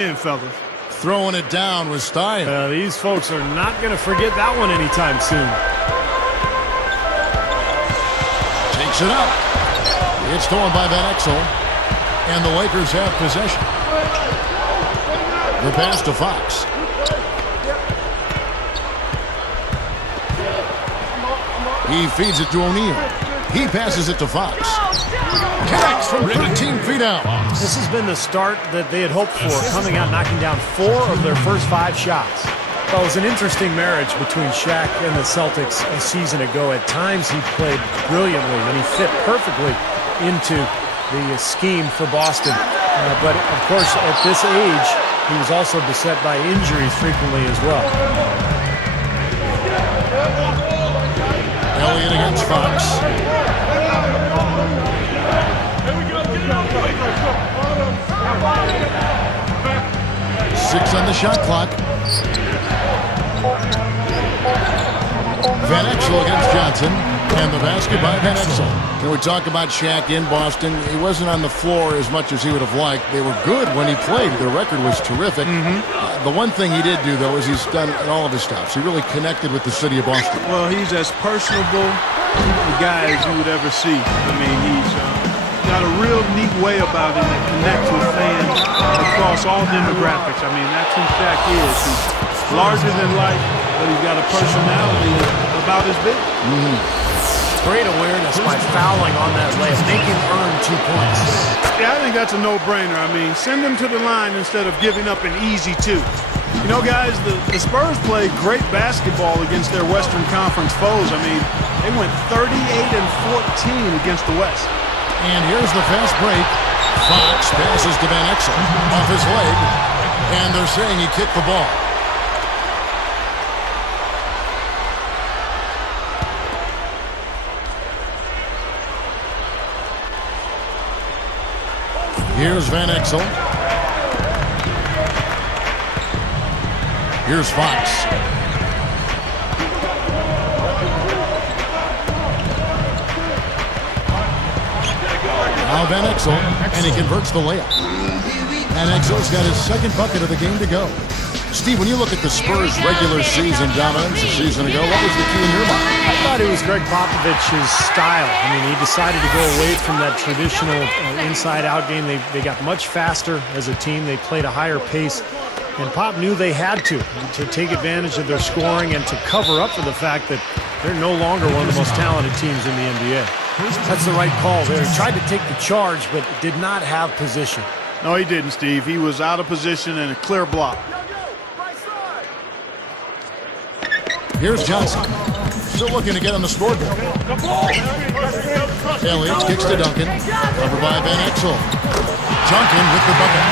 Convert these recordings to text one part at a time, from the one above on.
fellas. Throwing it down with Stein. These folks are not going to forget that one anytime soon. Takes it up. It's stolen by Van Exel. And the Lakers have possession. The pass to Fox. He feeds it to O'Neal. He passes it to Fox. Connects from 13 feet out. This has been the start that they had hoped for, coming out knocking down 4 of their first 5 shots. Well, it was an interesting marriage between Shaq and the Celtics a season ago. At times he played brilliantly, and he fit perfectly into the scheme for Boston. But, of course, at this age, he was also beset by injuries frequently as well. Elliott against Fox. Six on the shot clock. Van Exel against Johnson. And the basket by Van Exel. We talk about Shaq in Boston. He wasn't on the floor as much as he would have liked. They were good when he played. Their record was terrific. The one thing he did do, though, is he's done in all of his stops. He really connected with the city of Boston. Well, he's as personable a guy as you would ever see. I mean, he's got a real neat way about him that connects with fans across all demographics. I mean, that's who Shaq is. He's larger than life, but he's got a personality about as big. Great awareness by fouling on that layup. Make him earn 2 points. Yeah, I think that's a no-brainer. I mean, send him to the line instead of giving up an easy 2. You know, guys, the Spurs played great basketball against their Western Conference foes. I mean, they went 38-14 against the West. And here's the fast break. Fox passes to Van Exel off his leg, and they're saying he kicked the ball. Here's Van Exel. Here's Fox. Now Van Exel, and he converts the layup. Van Exel's got his second bucket of the game to go. Steve, when you look at the Spurs' regular season dominance a season ago, what was the key in your mind? I thought it was Greg Popovich's style. I mean, he decided to go away from that traditional inside-out game. They got much faster as a team. They played a higher pace. And Pop knew they had to take advantage of their scoring and to cover up for the fact that they're no longer one of the most talented teams in the NBA. That's the right call there. He tried to take the charge, but did not have position. No, he didn't, Steve. He was out of position and a clear block. Here's Johnson. Still looking to get on the scoreboard. Elliott kicks to Duncan. Covered by Van Exel. Duncan with the bucket.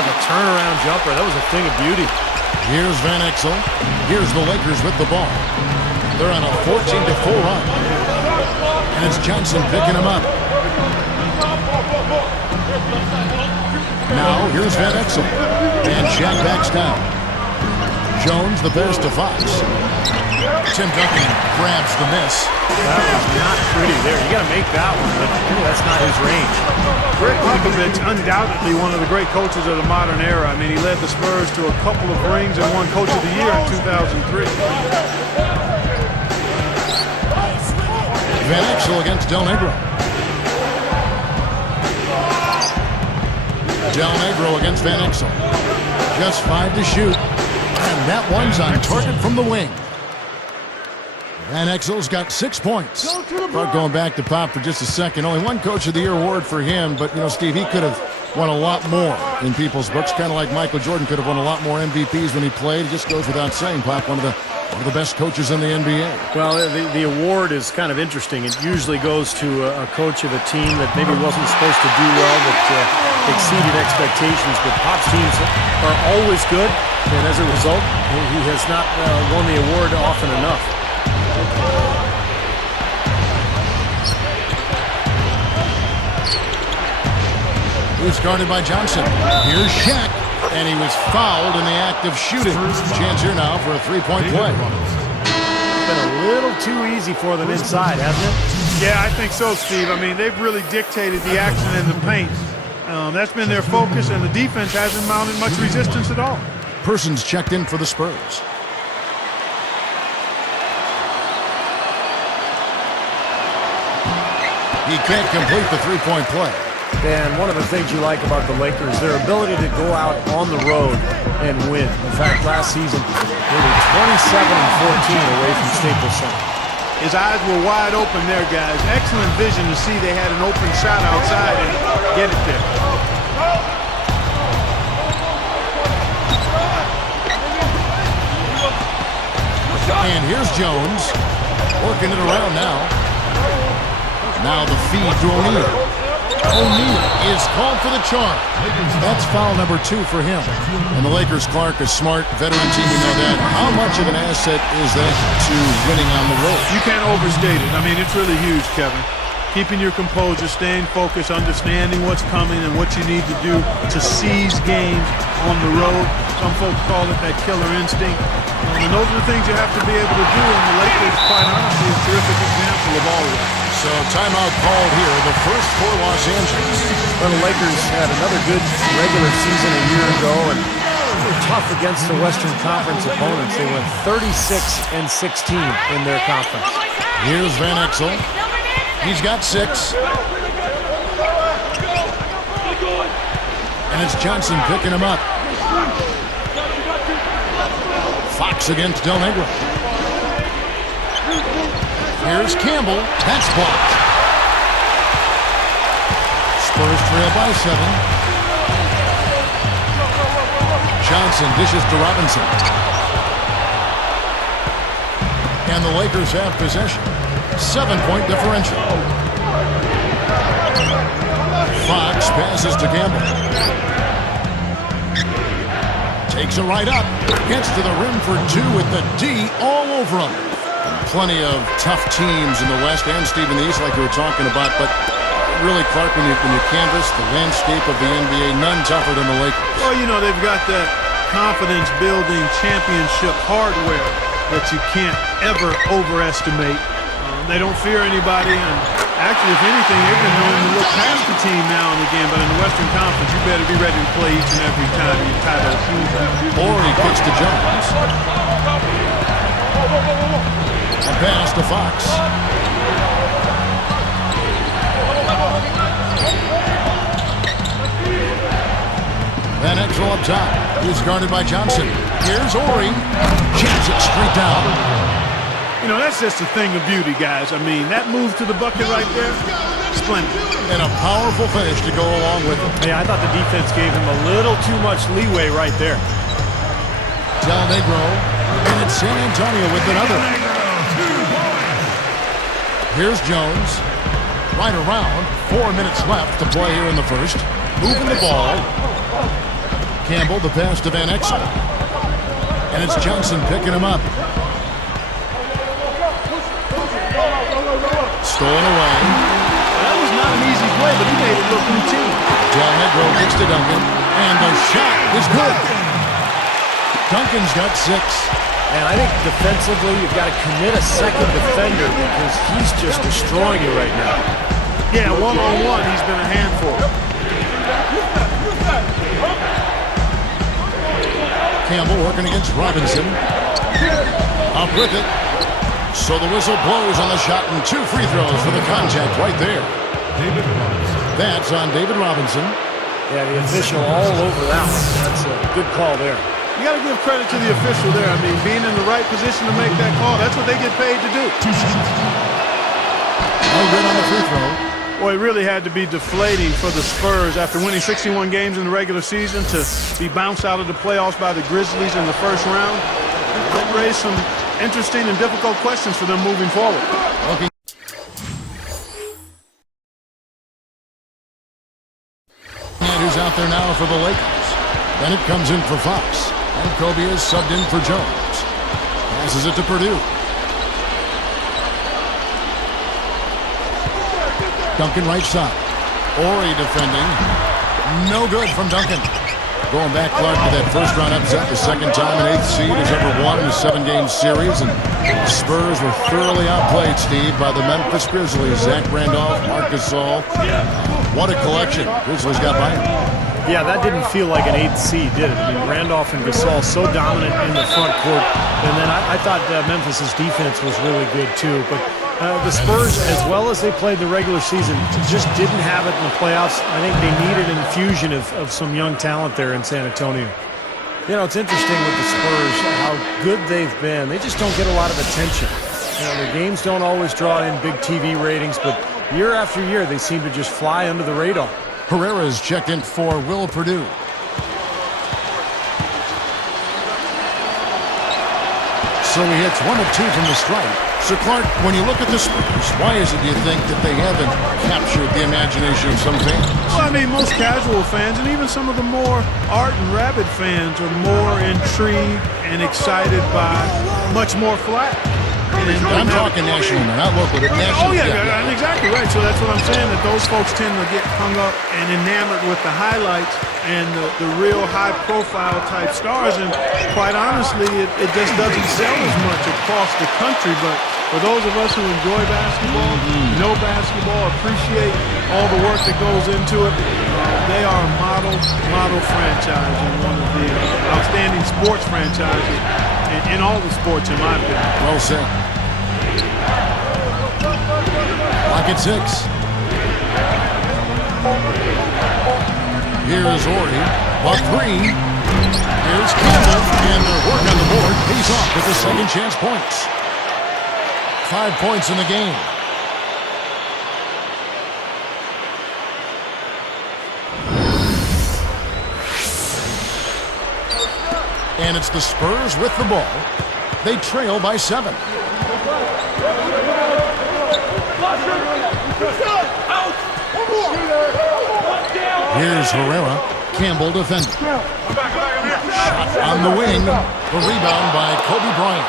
The turnaround jumper. That was a thing of beauty. Here's Van Exel. Here's the Lakers with the ball. They're on a 14-4 run. And it's Johnson picking him up. Now here's Van Exel. And Shaq backs down. Jones the pass to Fox. Tim Duncan grabs the miss. That was not pretty there. You got to make that one, but that's not his range. Greg Popovich, undoubtedly one of the great coaches of the modern era. I mean, he led the Spurs to a couple of rings and won Coach of the Year in 2003. Van Exel against Del Negro. Del Negro against Van Exel. Just 5 to shoot. And that one's on target from the wing. Van Exel's got 6 points. But going back to Pop for just a second, only one Coach of the Year award for him. But, you know, Steve, he could have won a lot more in people's books. Kind of like Michael Jordan could have won a lot more MVPs when he played. It just goes without saying, Pop, one of the best coaches in the NBA. Well, the award is kind of interesting. It usually goes to a coach of a team that maybe wasn't supposed to do well, that exceeded expectations. But Pop's teams are always good, and as a result, he has not won the award often enough. He's guarded by Johnson. Here's Shaq. And he was fouled in the act of shooting. Chance here now for a three-point play. It's been a little too easy for them inside, hasn't it? Yeah, I think so, Steve. I mean, they've really dictated the action in the paint. That's been their focus, and the defense hasn't mounted much resistance at all. Persons checked in for the Spurs. He can't complete the three-point play. And one of the things you like about the Lakers, their ability to go out on the road and win. In fact, last season, they were 27-14 away from Staples Center. His eyes were wide open there, guys. Excellent vision to see they had an open shot outside and get it there. And here's Jones, working it around now. Now the feed to O'Neal. O'Neal is called for the charge. That's foul number 2 for him. And the Lakers, Clark, a smart veteran team, we know that. How much of an asset is that to winning on the road? You can't overstate it. I mean, it's really huge, Kevin. Keeping your composure, staying focused, understanding what's coming and what you need to do to seize games on the road. Some folks call it that killer instinct. And those are the things you have to be able to do, and the Lakers, quite honestly, is a terrific example of all of that. So timeout called here, the first for Los Angeles. Well, the Lakers had another good regular season a year ago, and they were tough against the Western Conference opponents. They went 36-16 in their conference. Here's Van Exel. He's got 6. And it's Johnson picking him up. Fox against Del Negro. Here's Campbell. That's blocked. Spurs trail by 7. Johnson dishes to Robinson. And the Lakers have possession. 7-point differential. Fox passes to Campbell. Takes it right up. Gets to the rim for 2 with the D all over him. Plenty of tough teams in the West and Steve in the East, like you were talking about, but really, Clark, when you canvas the landscape of the NBA, none tougher than the Lakers. Well, you know, they've got that confidence-building championship hardware that you can't ever overestimate. They don't fear anybody, and actually, if anything, they've been known to look past the team now and again, but in the Western Conference, you better be ready to play each and every time you tie those shoes on. Or he kicks to Jones. A pass to Fox. Van Exel up top. He's guarded by Johnson. Here's Ori. Jams it straight down. You know, that's just a thing of beauty, guys. I mean, that move to the bucket right there, splendid. And a powerful finish to go along with it. Yeah, I thought the defense gave him a little too much leeway right there. Del Negro. And it's San Antonio with another. Here's Jones. Right around. 4 minutes left to play here in the first. Moving the ball. Campbell, the pass to Van Exel. And it's Johnson picking him up. Stolen away. That was not an easy play, but he made it look routine. Del Negro gets to Duncan. And the shot is good. Duncan's got 6. And I think defensively, you've got to commit a second defender because he's just destroying you right now. Yeah, one-on-one, he's been a handful. Campbell working against Robinson. Up with it. So the whistle blows on the shot and 2 free throws for the contact right there. That's on David Robinson. Yeah, the official all over that one. That's a good call there. You got to give credit to the official there. I mean, being in the right position to make that call, that's what they get paid to do. No good on the free throw. Boy, it really had to be deflating for the Spurs after winning 61 games in the regular season to be bounced out of the playoffs by the Grizzlies in the first round. That raised some interesting and difficult questions for them moving forward. Okay. And who's out there now for the Lakers? Bennett comes in for Fox. And Kobe is subbed in for Jones. Passes it to Purdue. Duncan right side. Ori defending. No good from Duncan. Going back, Clark, to that first round upset, the second time an 8th seed has ever won a 7-game series. And the Spurs were thoroughly outplayed, Steve, by the Memphis Grizzlies. Zach Randolph, Marc Gasol. What a collection Grizzlies got by him. Yeah, that didn't feel like an 8th seed, did it? I mean, Randolph and Gasol so dominant in the front court. And then I thought Memphis's defense was really good, too. But the Spurs, as well as they played the regular season, just didn't have it in the playoffs. I think they needed an infusion of some young talent there in San Antonio. You know, it's interesting with the Spurs, how good they've been. They just don't get a lot of attention. You know, their games don't always draw in big TV ratings, but year after year, they seem to just fly under the radar. Herrera's checked in for Will Perdue. So he hits 1 of 2 from the stripe. So, Clark, when you look at the Spurs, why is it, do you think, that they haven't captured the imagination of some fans? Well, I mean, most casual fans and even some of the more art and rabid fans are more intrigued and excited by much more flat. I'm talking national, not local, but national. Oh, yeah, exactly right. So that's what I'm saying, that those folks tend to get hung up and enamored with the highlights and the real high-profile type stars. And quite honestly, it just doesn't sell as much across the country. But for those of us who enjoy basketball, know basketball, appreciate all the work that goes into it, they are a model franchise and one of the outstanding sports franchises in all the sports, in my opinion. Well said. Lock at 6. Here's Ori. Buck 3. Here's Campbell. And their work on the board pays off with the second chance points. 5 points in the game. And it's the Spurs with the ball. They trail by 7. Here's Herrera. Campbell defending. Shot on the wing. The rebound by Kobe Bryant.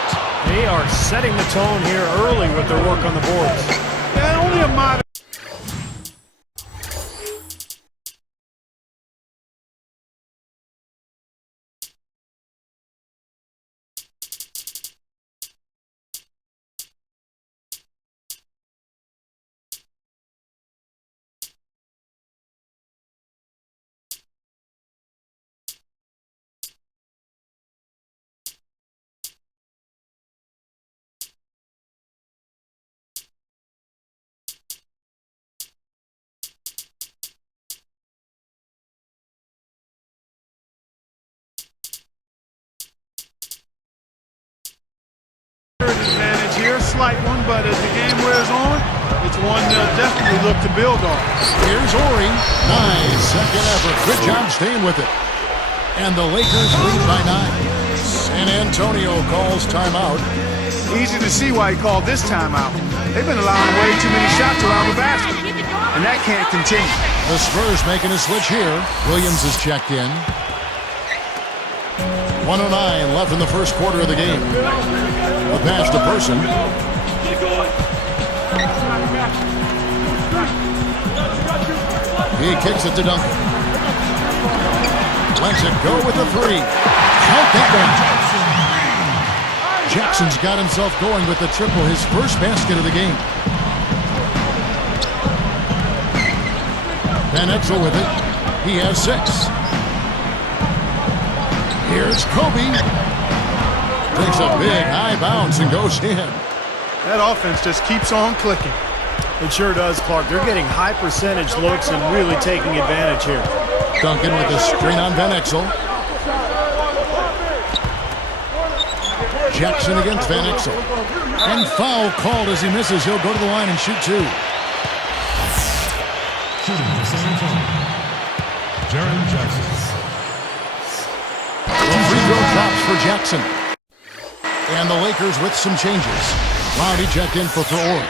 They are setting the tone here early with their work on the boards. Yeah, only a modest. Advantage here, slight one, but as the game wears on, it's one they'll definitely look to build on. Here's Ori. Nice second effort. Good job staying with it. And the Lakers lead by 9. San Antonio calls timeout. Easy to see why he called this timeout. They've been allowing way too many shots around the basket, and that can't continue. The Spurs making a switch here. Williams is checked in. 1:09 left in the first quarter of the game. The pass to Person. He kicks it to Duncan. Lets it go with the 3. Count that one. Jackson's got himself going with the triple, his first basket of the game. Van Exel with it. He has 6. Here's Kobe. Takes a big high bounce and goes in. That offense just keeps on clicking. It sure does, Clark. They're getting high percentage looks and really taking advantage here. Duncan with a screen on Van Exel. Jackson against Van Exel. And foul called as he misses. He'll go to the line and shoot 2. Shooting for San Antonio, Jaren Jackson. The free throw drops for Jackson. And the Lakers with some changes. Rowdy checked in for Ori.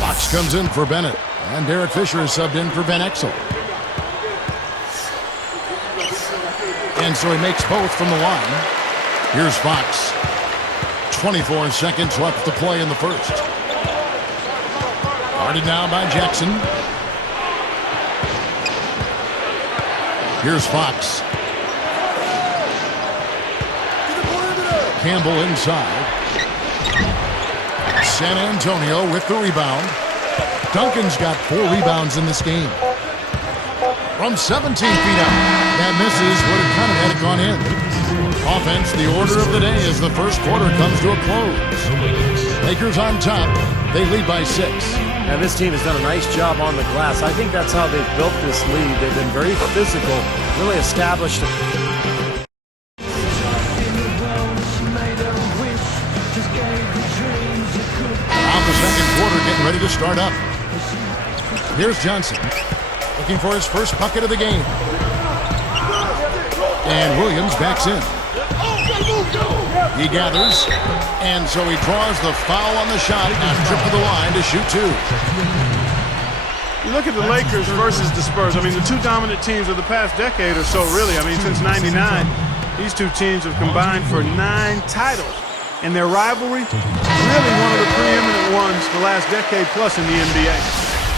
Fox comes in for Bennett. And Derek Fisher is subbed in for Van Exel. And so he makes both from the line. Here's Fox. 24 seconds left to play in the first. Guarded now by Jackson. Here's Fox. Campbell inside. San Antonio with the rebound. Duncan's got 4 rebounds in this game. from 17 feet out. That misses, would have kind of had it gone in. Offense, the order of the day as the first quarter comes to a close. Lakers on top. They lead by 6. And this team has done a nice job on the glass. I think that's how they've built this lead. They've been very physical, really established. Out the second quarter, getting ready to start up. Here's Johnson, looking for his first bucket of the game. And Williams backs in. He gathers, and so he draws the foul on the shot and trip to the line to shoot 2. You look at the Lakers versus the Spurs. I mean, the two dominant teams of the past decade or so, really. I mean, since '99, these two teams have combined for 9 titles. And their rivalry, really one of the preeminent ones the last decade plus in the NBA.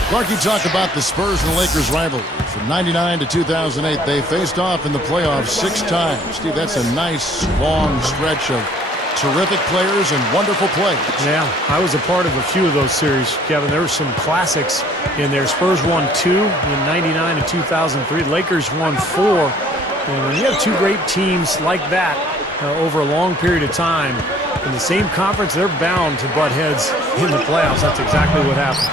Clark, you talk about the Spurs and the Lakers rivalry. From '99 to 2008, they faced off in the playoffs 6 times. Steve, that's a nice, long stretch of terrific players and wonderful plays. Yeah, I was a part of a few of those series, Kevin. There were some classics in there. Spurs won 2 in '99 and 2003. Lakers won 4. And when you have two great teams like that over a long period of time in the same conference, they're bound to butt heads in the playoffs. That's exactly what happened.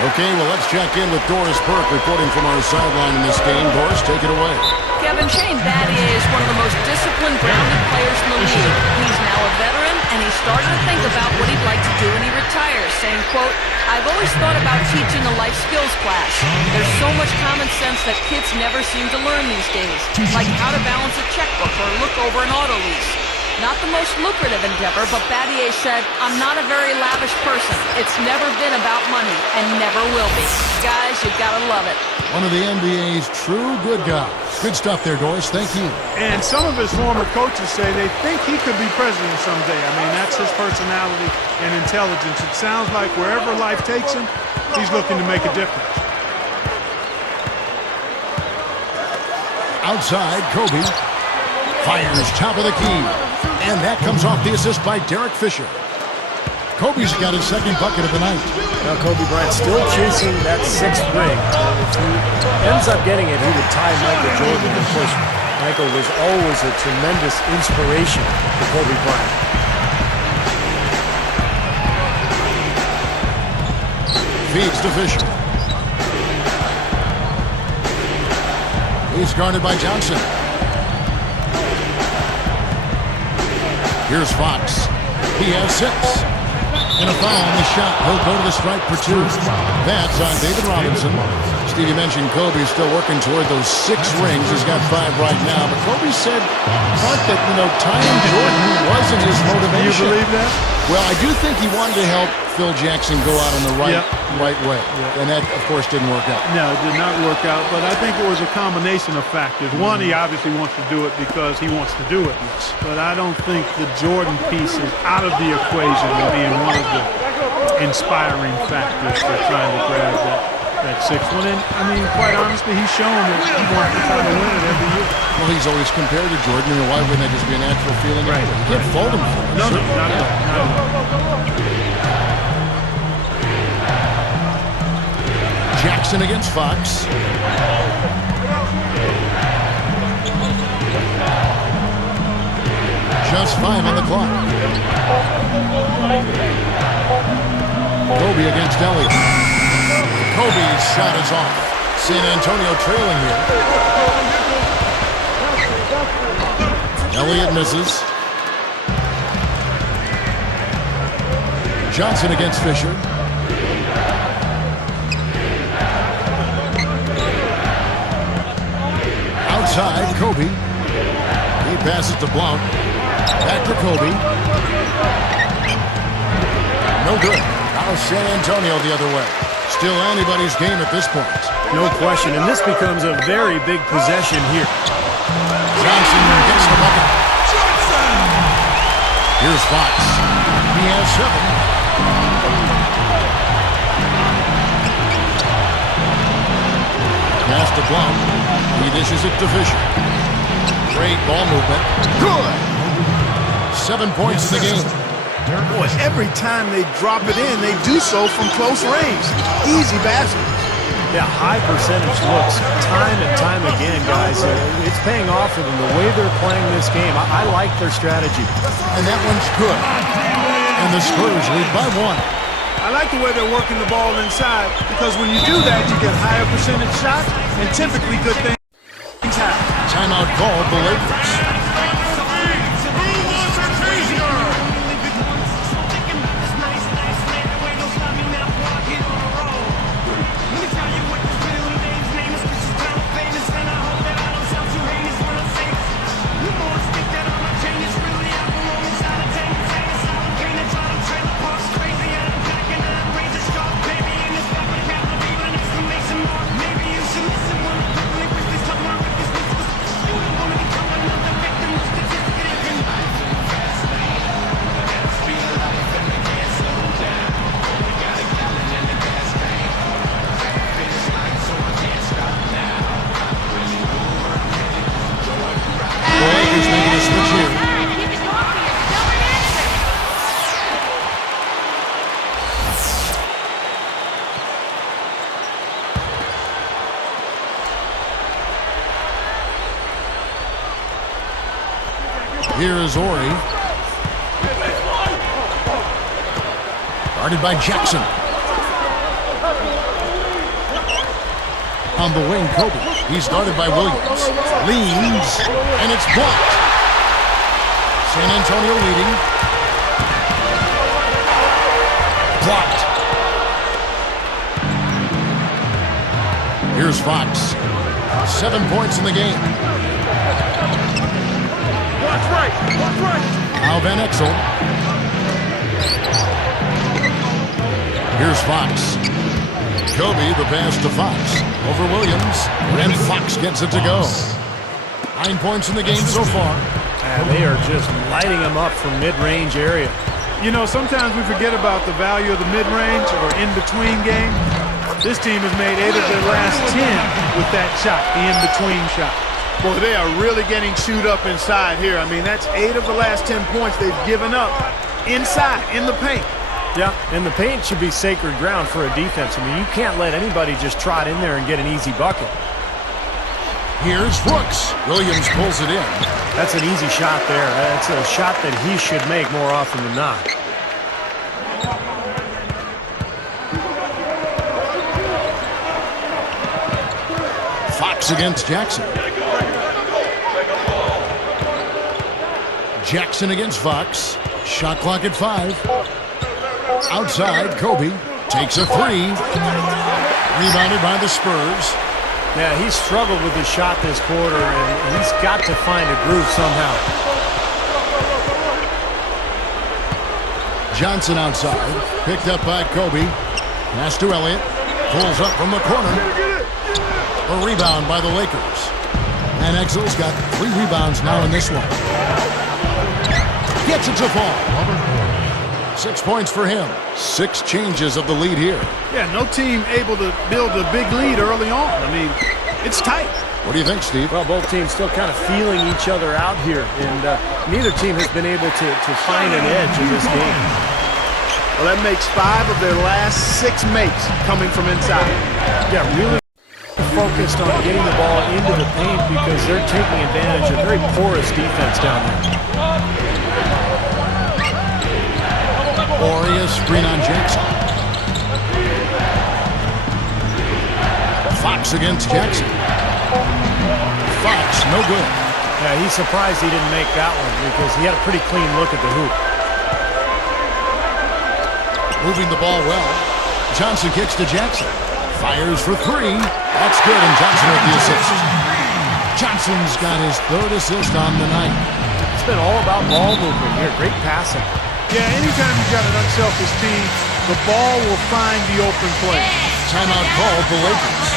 Okay, well, let's check in with Doris Burke reporting from our sideline in this game. Doris, take it away. Kevin, Shane Battier is one of the most disciplined, grounded players in the league. He's now a veteran, and he's starting to think about what he'd like to do when he retires, saying, quote, "I've always thought about teaching a life skills class. There's so much common sense that kids never seem to learn these days, like how to balance a checkbook or look over an auto lease. Not the most lucrative endeavor, but Battier said, "I'm not a very lavish person. It's never been about money and never will be." Guys, you gotta love it. One of the NBA's true good guys. Good stuff there, Doris. Thank you. And some of his former coaches say they think he could be president someday. I mean, that's his personality and intelligence. It sounds like wherever life takes him, he's looking to make a difference. Outside, Kobe fires top of the key. And that comes off the assist by Derek Fisher. Kobe's got his second bucket of the night. Now Kobe Bryant still chasing that 6th ring. And if he ends up getting it, he would tie Michael Jordan. Of course, Michael was always a tremendous inspiration for Kobe Bryant. Feeds to Fisher. He's guarded by Johnson. Here's Fox. He has 6. And a foul on the shot. He'll go to the strike for 2. That's on David Robinson. Steve, you mentioned Kobe's still working toward those 6 rings. He's got 5 right now. But Kobe said, Clark, that, tying Jordan wasn't his motivation. Do you believe that? Well, I do think he wanted to help Phil Jackson go out on the right way. Yep. And that, of course, didn't work out. No, it did not work out. But I think it was a combination of factors. One, he obviously wants to do it because he wants to do it. But I don't think the Jordan piece is out of the equation and being one of the inspiring factors for trying to grab that 6th one. And, I mean, quite honestly, he's shown that he wants to try to win it every year. Well, he's always compared to Jordan, and why wouldn't that just be a natural feeling? Right. You can't fault him for it. No, not at all. Jackson against Fox. Just 5 on the clock. Kobe against Elliott. Kobe's shot is off. San Antonio trailing here. Elliott misses. Johnson against Fisher. Outside, Kobe. He passes to Blount. Back to Kobe. No good. Now San Antonio the other way. Still anybody's game at this point. No question, and this becomes a very big possession here. Johnson gets the bucket. Here's Fox. He has 7. Pass to Blount. He dishes it to Fisher. Great ball movement. Good. 7 points in the game. Boy, every time they drop it in, they do so from close range. Easy baskets. Yeah, high percentage looks time and time again, guys. It's paying off for them the way they're playing this game. I like their strategy. And that one's good. And the Spurs lead by 1. I like the way they're working the ball inside because when you do that, you get higher percentage shots and typically good things happen. Timeout called the Lakers. Here is Ori. Guarded by Jackson. On the wing, Kobe. He's guarded by Williams. Leans, and it's blocked. San Antonio leading. Blocked. Here's Fox. 7 points in the game. Now Van Exel. Here's Fox. Kobe, the pass to Fox. Over Williams. And Fox gets it to go. 9 points in the game so far. They are just lighting them up from mid-range area. You know, sometimes we forget about the value of the mid-range or in-between game. This team has made 8 of their last 10 with that shot, the in-between shot. Boy, they are really getting chewed up inside here. I mean, that's 8 of the last 10 points they've given up inside, in the paint. Yeah, and the paint should be sacred ground for a defense. I mean, you can't let anybody just trot in there and get an easy bucket. Here's Brooks. Williams pulls it in. That's an easy shot there. That's a shot that he should make more often than not. Fox against Jackson. Jackson against Fox. Shot clock at 5. Outside, Kobe takes a 3. Rebounded by the Spurs. Yeah, he's struggled with his shot this quarter, and he's got to find a groove somehow. Johnson outside. Picked up by Kobe. Pass to Elliott. Pulls up from the corner. A rebound by the Lakers. And Exel's got 3 rebounds now in this one. Gets it to fall. 6 points for him. 6 changes of the lead here. Yeah, no team able to build a big lead early on. I mean, it's tight. What do you think, Steve? Well, both teams still kind of feeling each other out here, and neither team has been able to find an edge in this game. Well, that makes 5 of their last 6 makes coming from inside. Yeah, really focused on getting the ball into the paint because they're taking advantage of very porous defense down there. Ori, a screen on Jackson. Fox against Jackson. Fox, no good. Yeah, he's surprised he didn't make that one because he had a pretty clean look at the hoop. Moving the ball well. Johnson kicks to Jackson. Fires for 3. That's good, and Johnson with the assist. Johnson's got his 3rd assist on the night. It's been all about ball movement here. Great passing. Yeah, anytime you've got an unselfish team, the ball will find the open play. Timeout called the Lakers.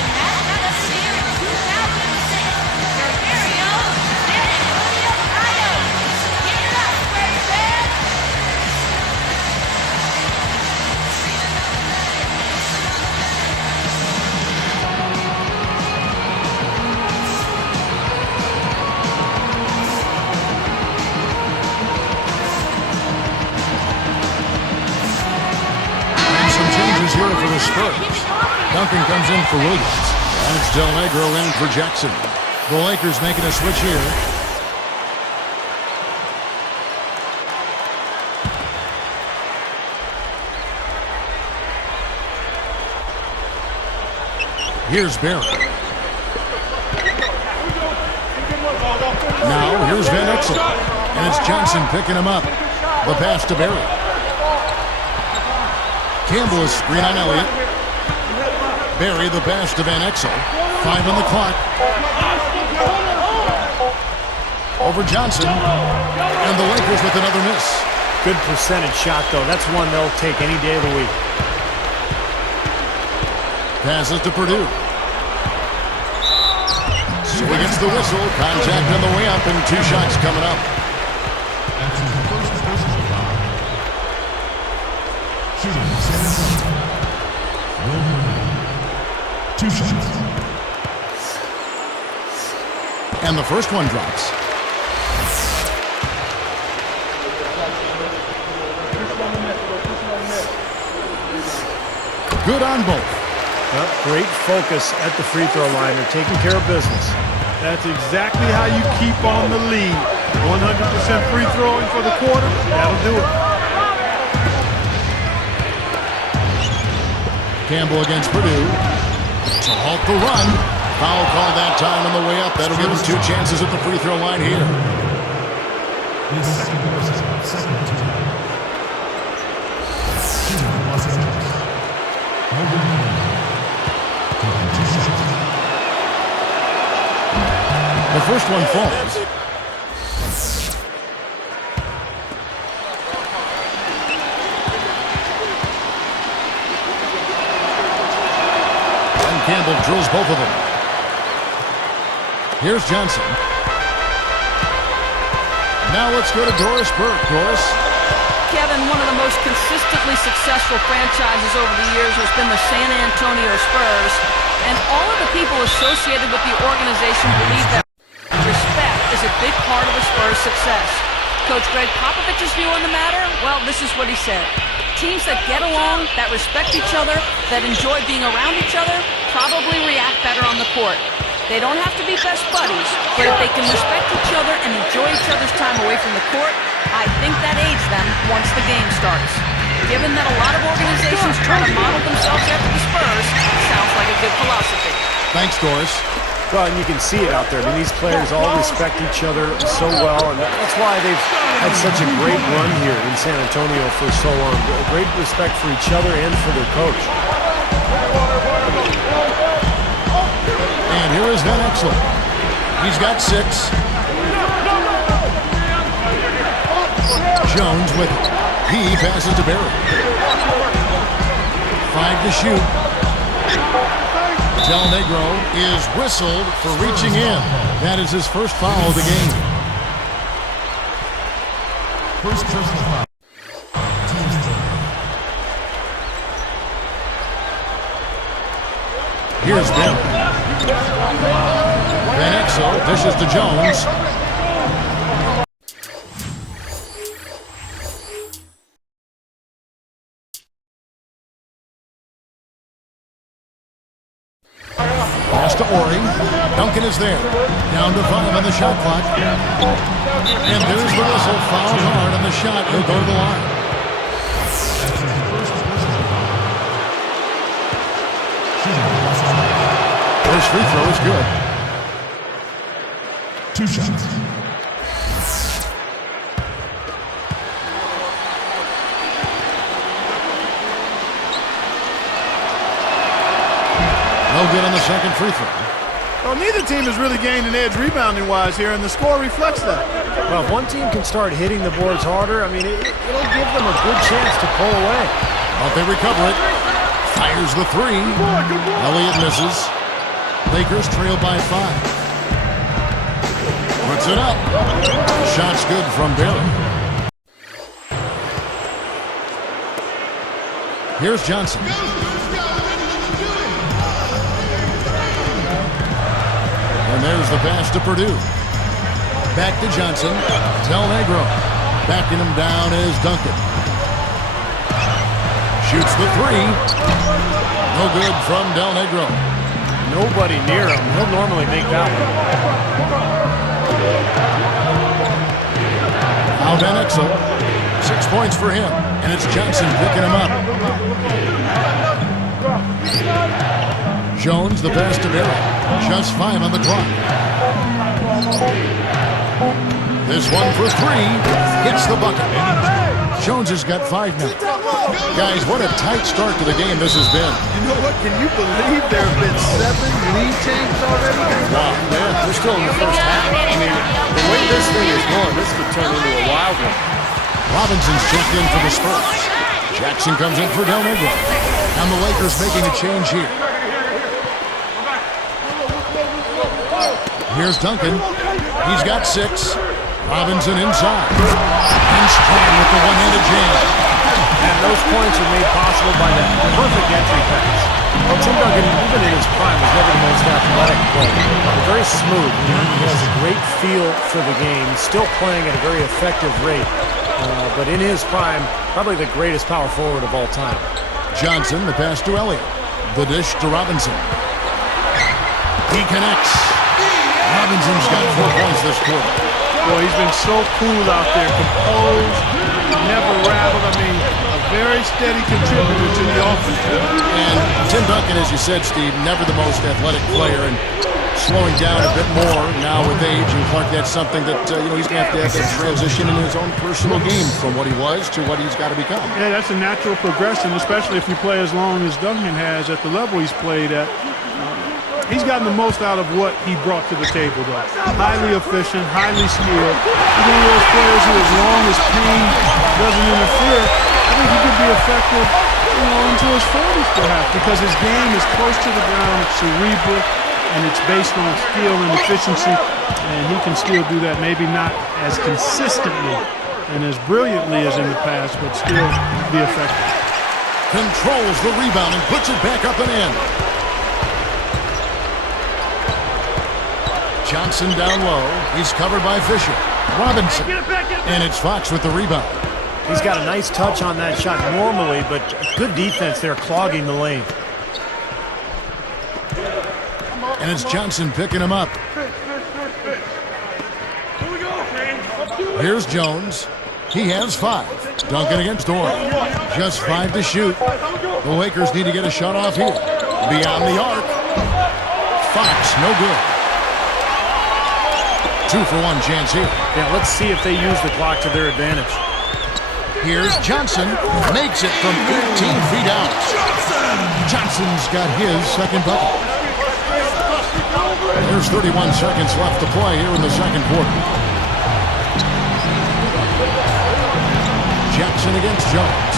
Here for the Spurs. Duncan comes in for Williams. And it's Del Negro in for Jackson. The Lakers making a switch here. Here's Barry. Now here's Van Exel. And it's Johnson picking him up. The pass to Barry. Campbell is screen on Elliott. Barry the pass to Van Exel. 5 on the clock. Over Johnson. And the Lakers with another miss. Good percentage shot, though. That's one they'll take any day of the week. Passes to Purdue. So he gets the whistle. Contact on the way up and 2 shots coming up. That's his first personal foul. Shooting, San Antonio. Will Murray. 2 shots. And the first one drops. Good on both. Yep, great focus at the free throw line. They're taking care of business. That's exactly how you keep on the lead. 100% free throwing for the quarter. That'll do it. Campbell against Purdue. To halt the run. Foul call that time on the way up. That'll give him 2 chances at the free throw line here. His second personal, second team. Shooting, Los Angeles. Will Murray. Taking 2 shots. The first one falls. And Campbell drills both of them. Here's Johnson. Now let's go to Doris Burke. Doris. Kevin, one of the most consistently successful franchises over the years has been the San Antonio Spurs, and all of the people associated with the organization believe that respect is a big part of the Spurs' success. Coach Greg Popovich's view on the matter? Well, this is what he said. Teams that get along, that respect each other, that enjoy being around each other, probably react better on the court. They don't have to be best buddies, but if they can respect each other and enjoy each other's time away from the court, I think that aids them once the game starts. Given that a lot of organizations try to model themselves after the Spurs, sounds like a good philosophy. Thanks, Doris. Well, and you can see it out there. I mean, these players all respect each other so well, and that's why they've had such a great run here in San Antonio for so long. Great respect for each other and for their coach. And here is Van Exel. He's got 6. Jones with it. He passes to Barry. 5 to shoot. Del Negro is whistled for reaching in. That is his first foul of the game. First personal foul. Here's Barry. Van Exel dishes to Jones. Pass to Ori. Duncan is there. Down to 5 on the shot clock. And there's the whistle. Foul hard on the shot. He'll go to the line. First free throw is good. 2 shots. No good on the second free throw. Well, neither team has really gained an edge rebounding-wise here, and the score reflects that. Well, if one team can start hitting the boards harder, I mean, it'll give them a good chance to pull away. But they recover it. Fires the 3. Elliott misses. Lakers trail by 5. Puts it up. Shot's good from Barry. Here's Johnson. And there's the pass to Purdue. Back to Johnson. Del Negro. Backing him down is Duncan. Shoots the 3. No good from Del Negro. Nobody near him. He'll normally make that one. Now Van Exel. 6 points for him. And it's Johnson picking him up. Jones, the pass to Barry. Just 5 on the clock. This one for 3. Hits the bucket. Jones has got 5 now. Guys, what a tight start to the game this has been. You know what? Can you believe there have been 7 lead changes already? Wow, yeah, they're still in the first half. I mean, the way this thing is going, this could turn into a wild one. Robinson's checked in for the Spurs. Jackson comes in for Del Negro. And the Lakers making a change here. Here's Duncan. He's got 6. Robinson inside. And Strand with the one-handed jam. And those points are made possible by that perfect entry pass. Well, Tim Duncan, even in his prime, was never the most athletic player. Very smooth. He has a great feel for the game. He's still playing at a very effective rate. But in his prime, probably the greatest power forward of all time. Johnson, the pass to Elliott. The dish to Robinson. He connects. Robinson's got 4 points this quarter. Boy, he's been so cool out there, composed, never rattled. I mean, a very steady contributor to the offense. And Tim Duncan, as you said, Steve, never the most athletic player, and slowing down a bit more now with age. And Clark, that's something that he's going to have that transition in his own personal game from what he was to what he's got to become. Yeah, that's a natural progression, especially if you play as long as Duncan has at the level he's played at. He's gotten the most out of what he brought to the table, though. Highly efficient, highly skilled. He's one of those players who, as long as pain doesn't interfere, I think he could be effective, into his 40s perhaps, because his game is close to the ground, it's cerebral, and it's based on skill and efficiency, and he can still do that, maybe not as consistently and as brilliantly as in the past, but still be effective. Controls the rebound and puts it back up and in. Johnson down low. He's covered by Fisher. Robinson. And it's Fox with the rebound. He's got a nice touch on that shot normally, but good defense there clogging the lane. And it's Johnson picking him up. Here's Jones. He has 5. Duncan against Doran. Just 5 to shoot. The Lakers need to get a shot off here. Beyond the arc. Fox, no good. 2-for-1 chance here. Yeah, let's see if they use the clock to their advantage. Here's Johnson. Makes it from 18 feet out. Johnson's got his second bucket. There's 31 seconds left to play here in the second quarter. Jackson against Jones.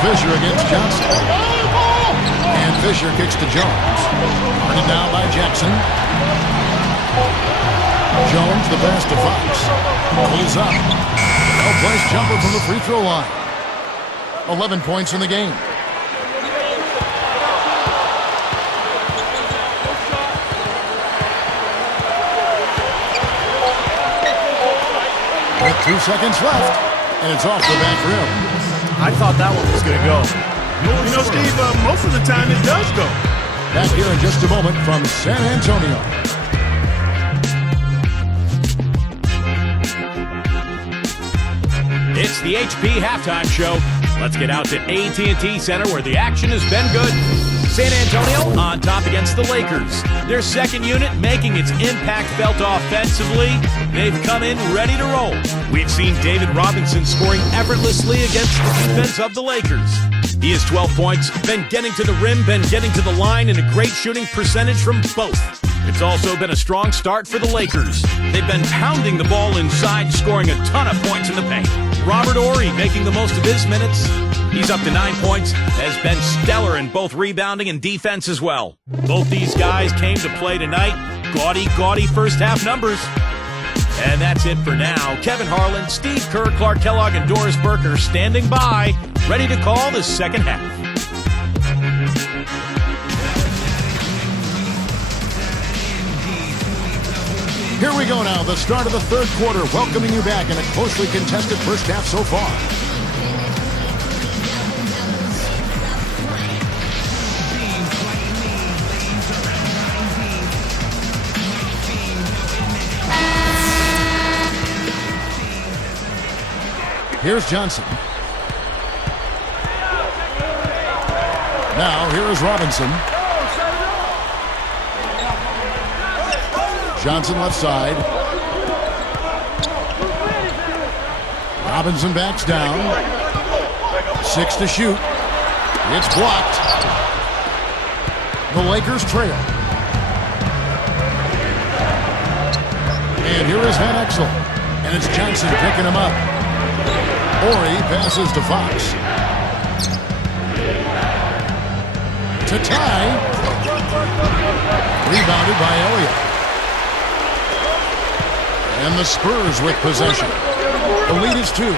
Fisher against Johnson. And Fisher kicks to Jones. Guarded down by Jackson. Jones, the pass to Fox. Pulls up. Well-placed jumper from the free throw line. 11 points in the game. With 2 seconds left. And it's off the back rim. I thought that one was going to go. Steve, most of the time it does go. Back here in just a moment from San Antonio. It's the HP Halftime Show. Let's get out to AT&T Center where the action has been good. San Antonio on top against the Lakers. Their second unit making its impact felt offensively. They've come in ready to roll. We've seen David Robinson scoring effortlessly against the defense of the Lakers. He has 12 points, been getting to the rim, been getting to the line, and a great shooting percentage from both. It's also been a strong start for the Lakers. They've been pounding the ball inside, scoring a ton of points in the paint. Robert Horry making the most of his minutes. He's up to 9 points, has been stellar in both rebounding and defense as well. Both these guys came to play tonight. Gaudy first half numbers. And that's it for now. Kevin Harlan, Steve Kerr, Clark Kellogg, and Doris Burke are standing by, ready to call the second half. Here we go now, the start of the third quarter, welcoming you back in a closely contested first half so far. Here's Johnson. Now, here is Robinson. Johnson left side. Robinson backs down. 6 to shoot. It's blocked. The Lakers trail. And here is Van Exel. And it's Johnson picking him up. Ori passes to Fox. To tie. Rebounded by Elliott. And the Spurs with possession. The lead is 2.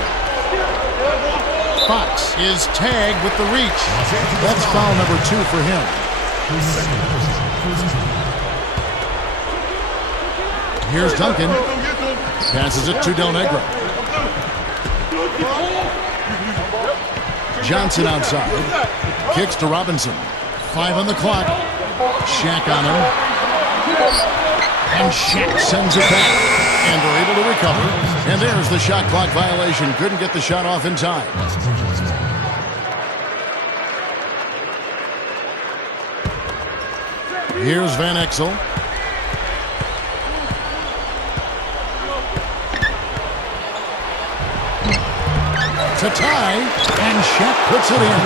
Fox is tagged with the reach. That's foul number 2 for him. Here's Duncan. Passes it to Del Negro. Johnson outside. Kicks to Robinson. 5 on the clock. Shaq on him. And Shaq sends it back. And they're able to recover. And there's the shot clock violation. Couldn't get the shot off in time. Here's Van Exel. To tie. And Shaq puts it in.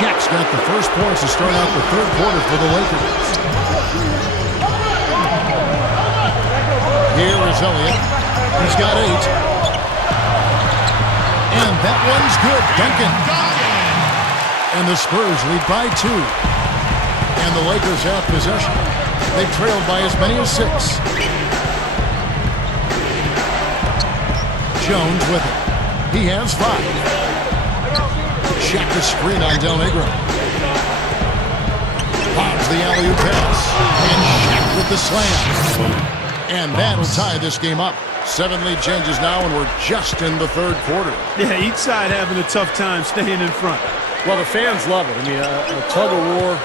Shaq's got the first points to start out the third quarter for the Lakers. Here is Elliott. He's got 8. And that one's good. Duncan. And the Spurs lead by 2. And the Lakers have possession. They've trailed by as many as 6. Jones with it. He has 5. Shaq the screen on Del Negro. Bobs the alley-oop pass. And Shaq with the slam. And that'll tie this game up. 7 lead changes now, and we're just in the third quarter. Yeah, each side having a tough time staying in front. Well, the fans love it. I mean, a tug-of-war,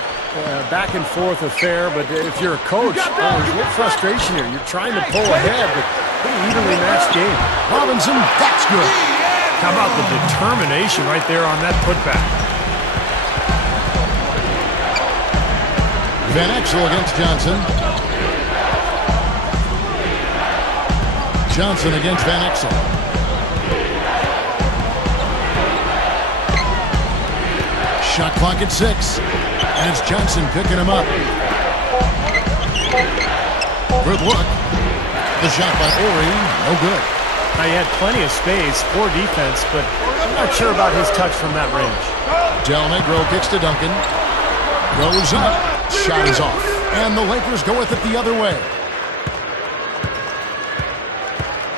back and forth affair. But if you're a coach, there's a little frustration here. You're trying to pull ahead, but pretty evenly matched game. Robinson, that's good. How about the determination right there on that putback? Van Exel against Johnson. Johnson against Van Exel. Shot clock at 6. And it's Johnson picking him up. Good look. The shot by Ori, no good. Now, he had plenty of space, poor defense, but I'm not sure about his touch from that range. Del Negro kicks to Duncan. Goes up. Shot is off. And the Lakers go with it the other way.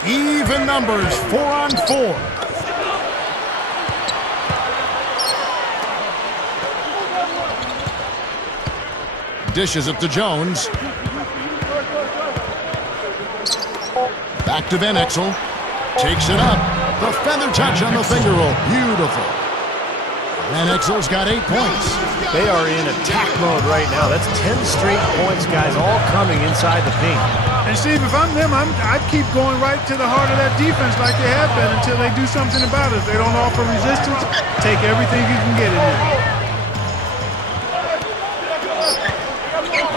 Even numbers, 4 on 4. Dishes it to Jones. Back to Van Exel. Takes it up. The feather touch on the finger roll. Beautiful. Van Exel's got 8 points. They are in attack mode right now. That's 10 straight points, guys, all coming inside the paint. And Steve, if I'm them, I'd keep going right to the heart of that defense like they have been until they do something about it. If they don't offer resistance, take everything you can get in there.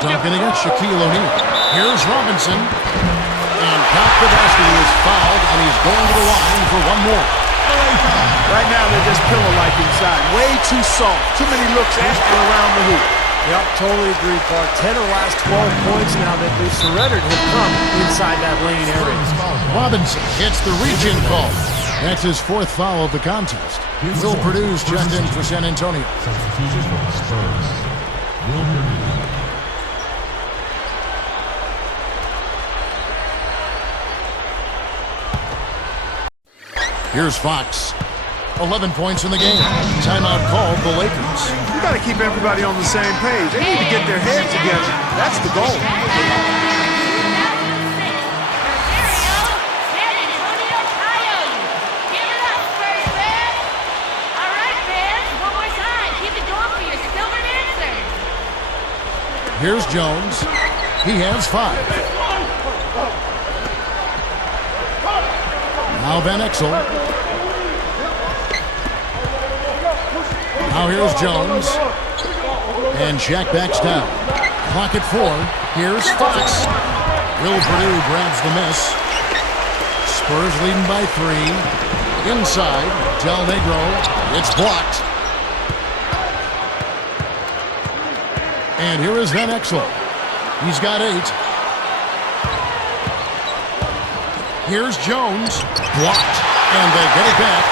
Duncan against Shaquille O'Neal. Here's Robinson. And Pat Kavasky is fouled, and he's going to the line for 1 more. Right now, they're just pillow-like inside. Way too soft. Too many looks at and around the hoop. Yep, totally agree, Clark. 10 of the last 12 points now that they've surrendered have come inside that lane area. Robinson hits the reach-in call. That's his 4th foul of the contest. Will Purdue's checked in for San Antonio. Substitution for the Spurs. Will Purdue. Here's Fox. 11 points in the game. Timeout called the Lakers. You got to keep everybody on the same page. They need to get their heads together. That's the goal. Here's Jones. He has 5. Now Van Exel. Now here's Jones. And Shaq backs down. Clock at 4. Here's Fox. Will Purdue grabs the miss. Spurs leading by 3. Inside, Del Negro. It's blocked. And here is Van Exel. He's got 8. Here's Jones. Blocked. And they get it back.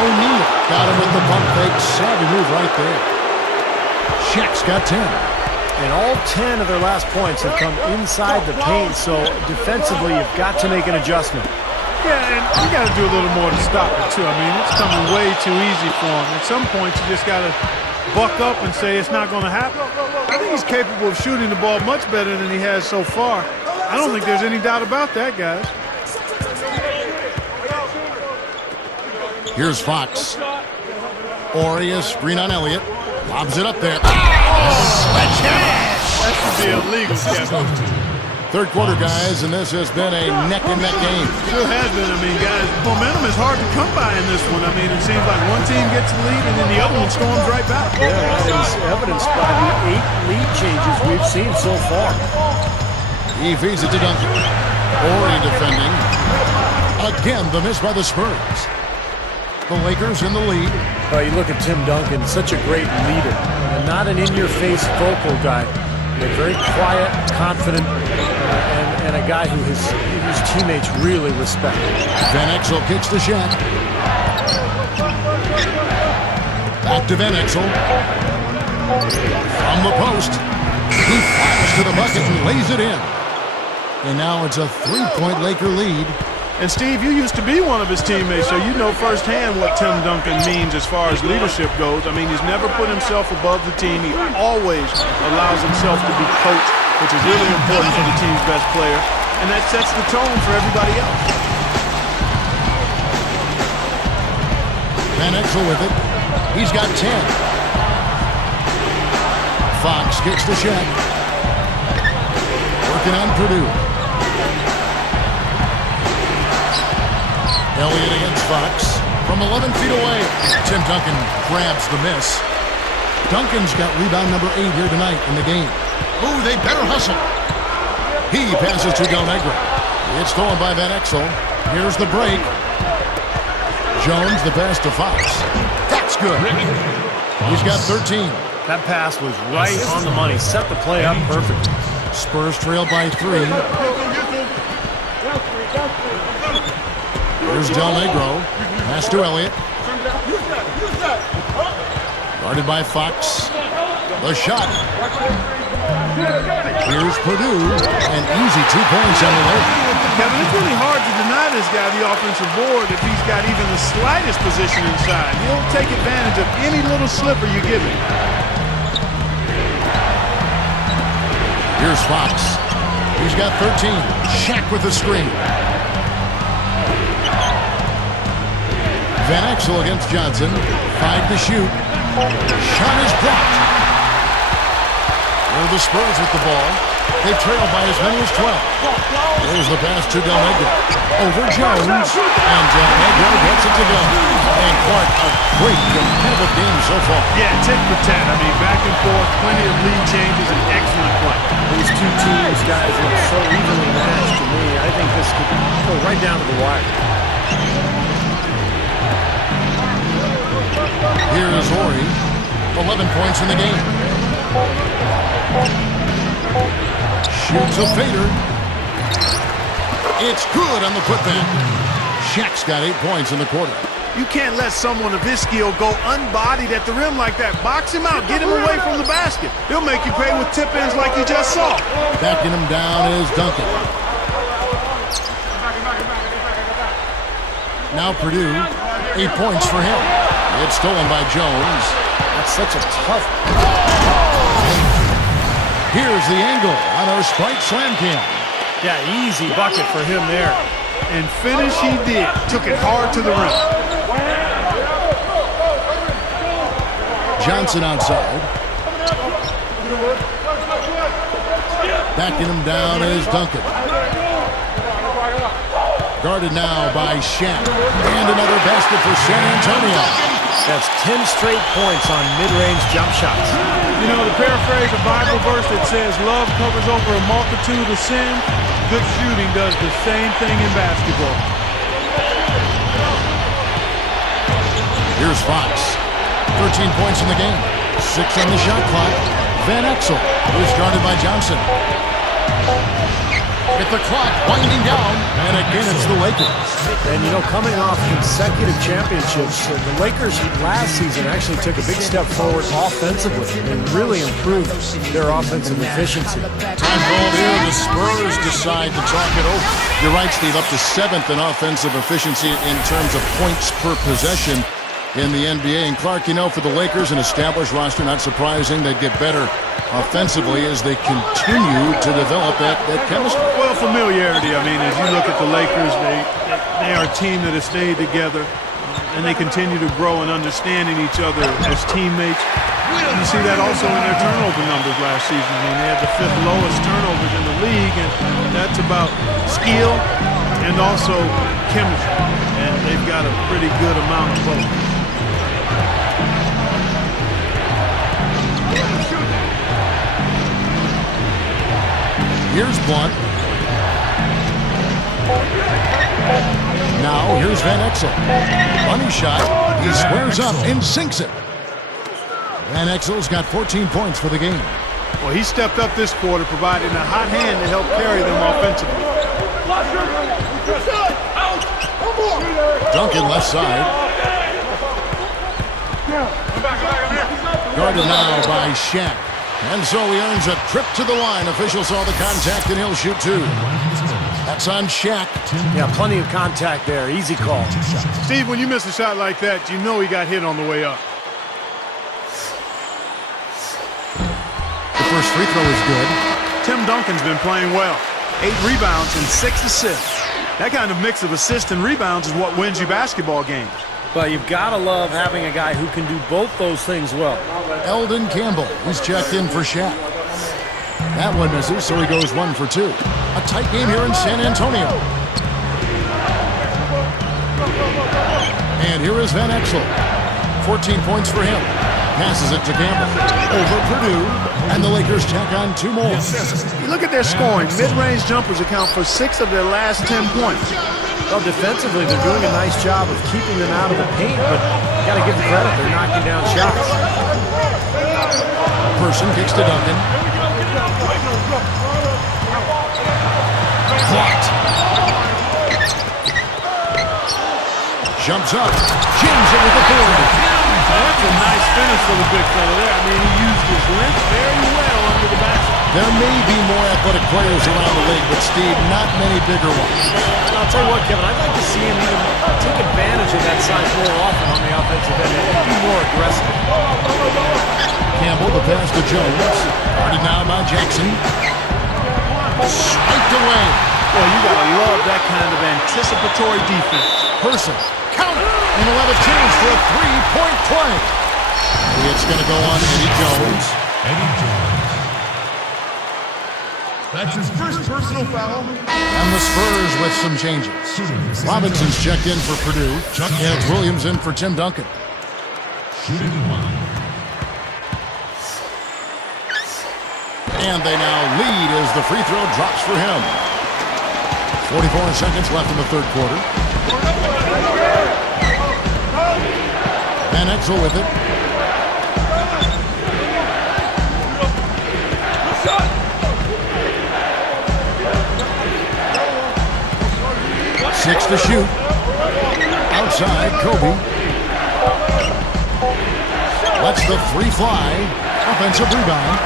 O'Neal got him with the pump fake. Savvy move right there. Shaq's got 10. And all 10 of their last points have come inside the paint, so defensively you've got to make an adjustment. Yeah, and you got to do a little more to stop it, too. I mean, it's coming way too easy for him. At some point, you just got to buck up and say it's not going to happen. I think he's capable of shooting the ball much better than he has so far. I don't think there's any doubt about that, guys. Here's Fox. Orius, screen on Elliott. Lobs it up there. That should be illegal, Kevin. Third quarter, guys, and this has been a neck-and-neck game. Sure has been. I mean, guys, momentum is hard to come by in this one. I mean, it seems like one team gets the lead and then the other one storms right back. Yeah, that is evidenced by the 8 lead changes we've seen so far. He feeds it to Duncan. Ori defending. Again, the miss by the Spurs. The Lakers in the lead. You look at Tim Duncan, such a great leader, and not an in-your-face vocal guy. But very quiet, confident, and a guy whose teammates really respect. Van Exel kicks to Shaq. Back to Van Exel. From the post. He flies to the bucket and lays it in. And now it's a 3-point Laker lead. And Steve, you used to be one of his teammates, so you know firsthand what Tim Duncan means as far as leadership goes. I mean, he's never put himself above the team. He always allows himself to be coached, which is really important for the team's best player. And that sets the tone for everybody else. Van Exel with it. He's got 10. Fox kicks to Shaq. Working on Purdue. Elliott against Fox from 11 feet away. Tim Duncan grabs the miss. Duncan's got rebound number 8 here tonight in the game. Ooh, they better hustle. He passes to Del Negro. It's stolen by Van Exel. Here's the break. Jones, the pass to Fox. That's good. He's got 13. That pass was right on the money. Set the play up perfectly. Spurs trail by 3. Here's Del Negro. Pass to Elliott. Guarded by Fox. The shot. Here's Purdue. An easy 2 points on the way. Kevin, it's really hard to deny this guy the offensive board if he's got even the slightest position inside. He'll take advantage of any little slipper you give him. Here's Fox. He's got 13. Shaq with the screen. Van Exel against Johnson. 5 to shoot. Shot is blocked. Here are the Spurs with the ball. They trail by as many as 12. There's the pass to Del Negro. Over Jones. And Del Negro gets it to go. And Clark, a great competitive game so far. Yeah, tit for tat. I mean, back and forth, plenty of lead changes, and excellent play. These two teams, guys, look so evenly matched to me. I think this could go right down to the wire. Here is Ori. 11 points in the game. Shoots a fader. It's good on the putback. Shaq's got 8 points in the quarter. You can't let someone of his skill go unbodied at the rim like that. Box him out. Get him away from the basket. He'll make you pay with tip-ins like you just saw. Backing him down is Duncan. Now Purdue, 8 points for him. It's stolen by Jones. That's such a tough... Here's the angle on our Sprite Slam Cam. Yeah, easy bucket for him there. And finish he did. Took it hard to the rim. Johnson outside. Backing him down is Duncan. Guarded now by Shaq. And another basket for San Antonio. That's 10 straight points on mid-range jump shots. You know, to paraphrase a Bible verse that says love covers over a multitude of sin, good shooting does the same thing in basketball. Here's Fox. 13 points in the game. 6 on the shot clock. Van Exel, who's guarded by Johnson. Get the clock winding down, and again it's the Lakers. And, you know, coming off consecutive championships, the Lakers last season actually took a big step forward offensively and really improved their offensive efficiency. Time called here. The Spurs decide to talk it over. You're right, Steve, up to 7th in offensive efficiency in terms of points per possession in the NBA. And Clark, you know, for the Lakers, an established roster, not surprising, they'd get better offensively as they continue to develop that chemistry. Well, familiarity. I mean, as you look at the Lakers, they are a team that has stayed together, and they continue to grow and understanding each other as teammates. You see that also in their turnover numbers last season. I mean, they had the 5th lowest turnovers in the league, and that's about skill and also chemistry. And they've got a pretty good amount of both. Here's Blunt. Now here's Van Exel. Money shot. He squares up and sinks it. Van Exel's got 14 points for the game. Well, he stepped up this quarter, providing a hot hand to help carry them offensively. Duncan left side. Guarded now by Shaq. And so he earns a trip to the line. Officials saw the contact, and he'll shoot 2. That's on Shaq. Yeah, plenty of contact there. Easy call. Steve, when you miss a shot like that, you know he got hit on the way up. The first free throw is good. Tim Duncan's been playing well. 8 rebounds and 6 assists. That kind of mix of assists and rebounds is what wins you basketball games. But you've got to love having a guy who can do both those things well. Eldon Campbell, who's checked in for Shaq. That one misses, so he goes 1 for 2. A tight game here in San Antonio. And here is Van Exel. 14 points for him. Passes it to Campbell. Over Purdue. And the Lakers tack on 2 more. Look at their scoring. Mid-range jumpers account for 6 of their last 10 points. Well, defensively, they're doing a nice job of keeping them out of the paint, but you got to give them credit. They're knocking down shots. Person kicks to Duncan. Blocked. Jumps up. Jams it with authority. That's a nice finish for the big fella there. I mean, he used his length very well under the basket. There may be more athletic players around the league, but Steve, not many bigger ones. And I'll tell you what, Kevin, I'd like to see him even take advantage of that size more often on the offensive end and be more aggressive. Campbell, the pass to Jones. Guarded now by Jackson. Swiped away. Well, you got to love that kind of anticipatory defense. Person. Count it. And he'll have a chance for a 3-point play. It's going to go on Eddie Jones. Eddie Jones. That's his first personal foul. And the Spurs with some changes. Robinson's checked in for Purdue. And Williams in for Tim Duncan. Shooting 1. And they now lead as the free throw drops for him. 44 seconds left in the 3rd quarter. Van Exel with it. Six to shoot. Outside, Kobe. Lets the 3 fly. Offensive rebound.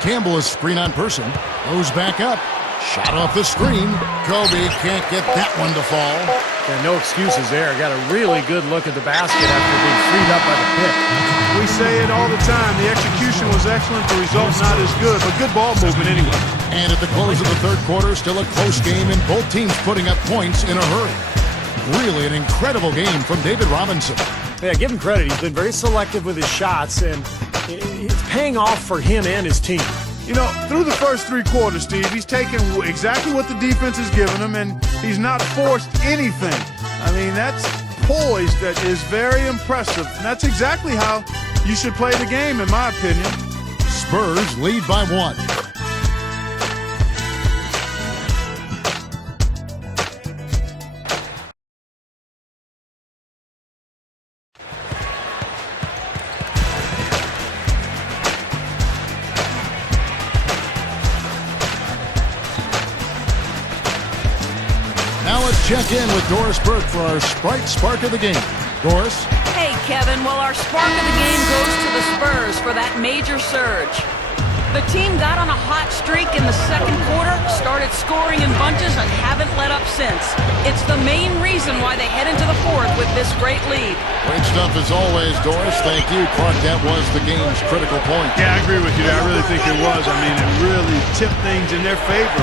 Campbell is screen on Person. Goes back up. Shot off the screen. Kobe can't get that one to fall. Yeah, no excuses there. Got a really good look at the basket after being freed up by the pick. We say it all the time. The execution was excellent. The result not as good, but good ball movement anyway. And at the close of the 3rd quarter, still a close game, and both teams putting up points in a hurry. Really an incredible game from David Robinson. Yeah, give him credit. He's been very selective with his shots, and it's paying off for him and his team. You know, through the first 3 quarters, Steve, he's taken exactly what the defense has given him, and he's not forced anything. I mean, that's poise that is very impressive, and that's exactly how you should play the game, in my opinion. Spurs lead by 1. Now let's check in with Doris Burke for our Sprite Spark of the game. Doris? Hey, Kevin. Well, our spark of the game goes to the Spurs for that major surge. The team got on a hot streak in the second quarter, started scoring in bunches, and haven't let up since. It's the main reason why they head into the fourth with this great lead. Great stuff as always, Doris. Thank you. Clark, that was the game's critical point. Yeah, I agree with you there. I really think it was. I mean, it really tipped things in their favor.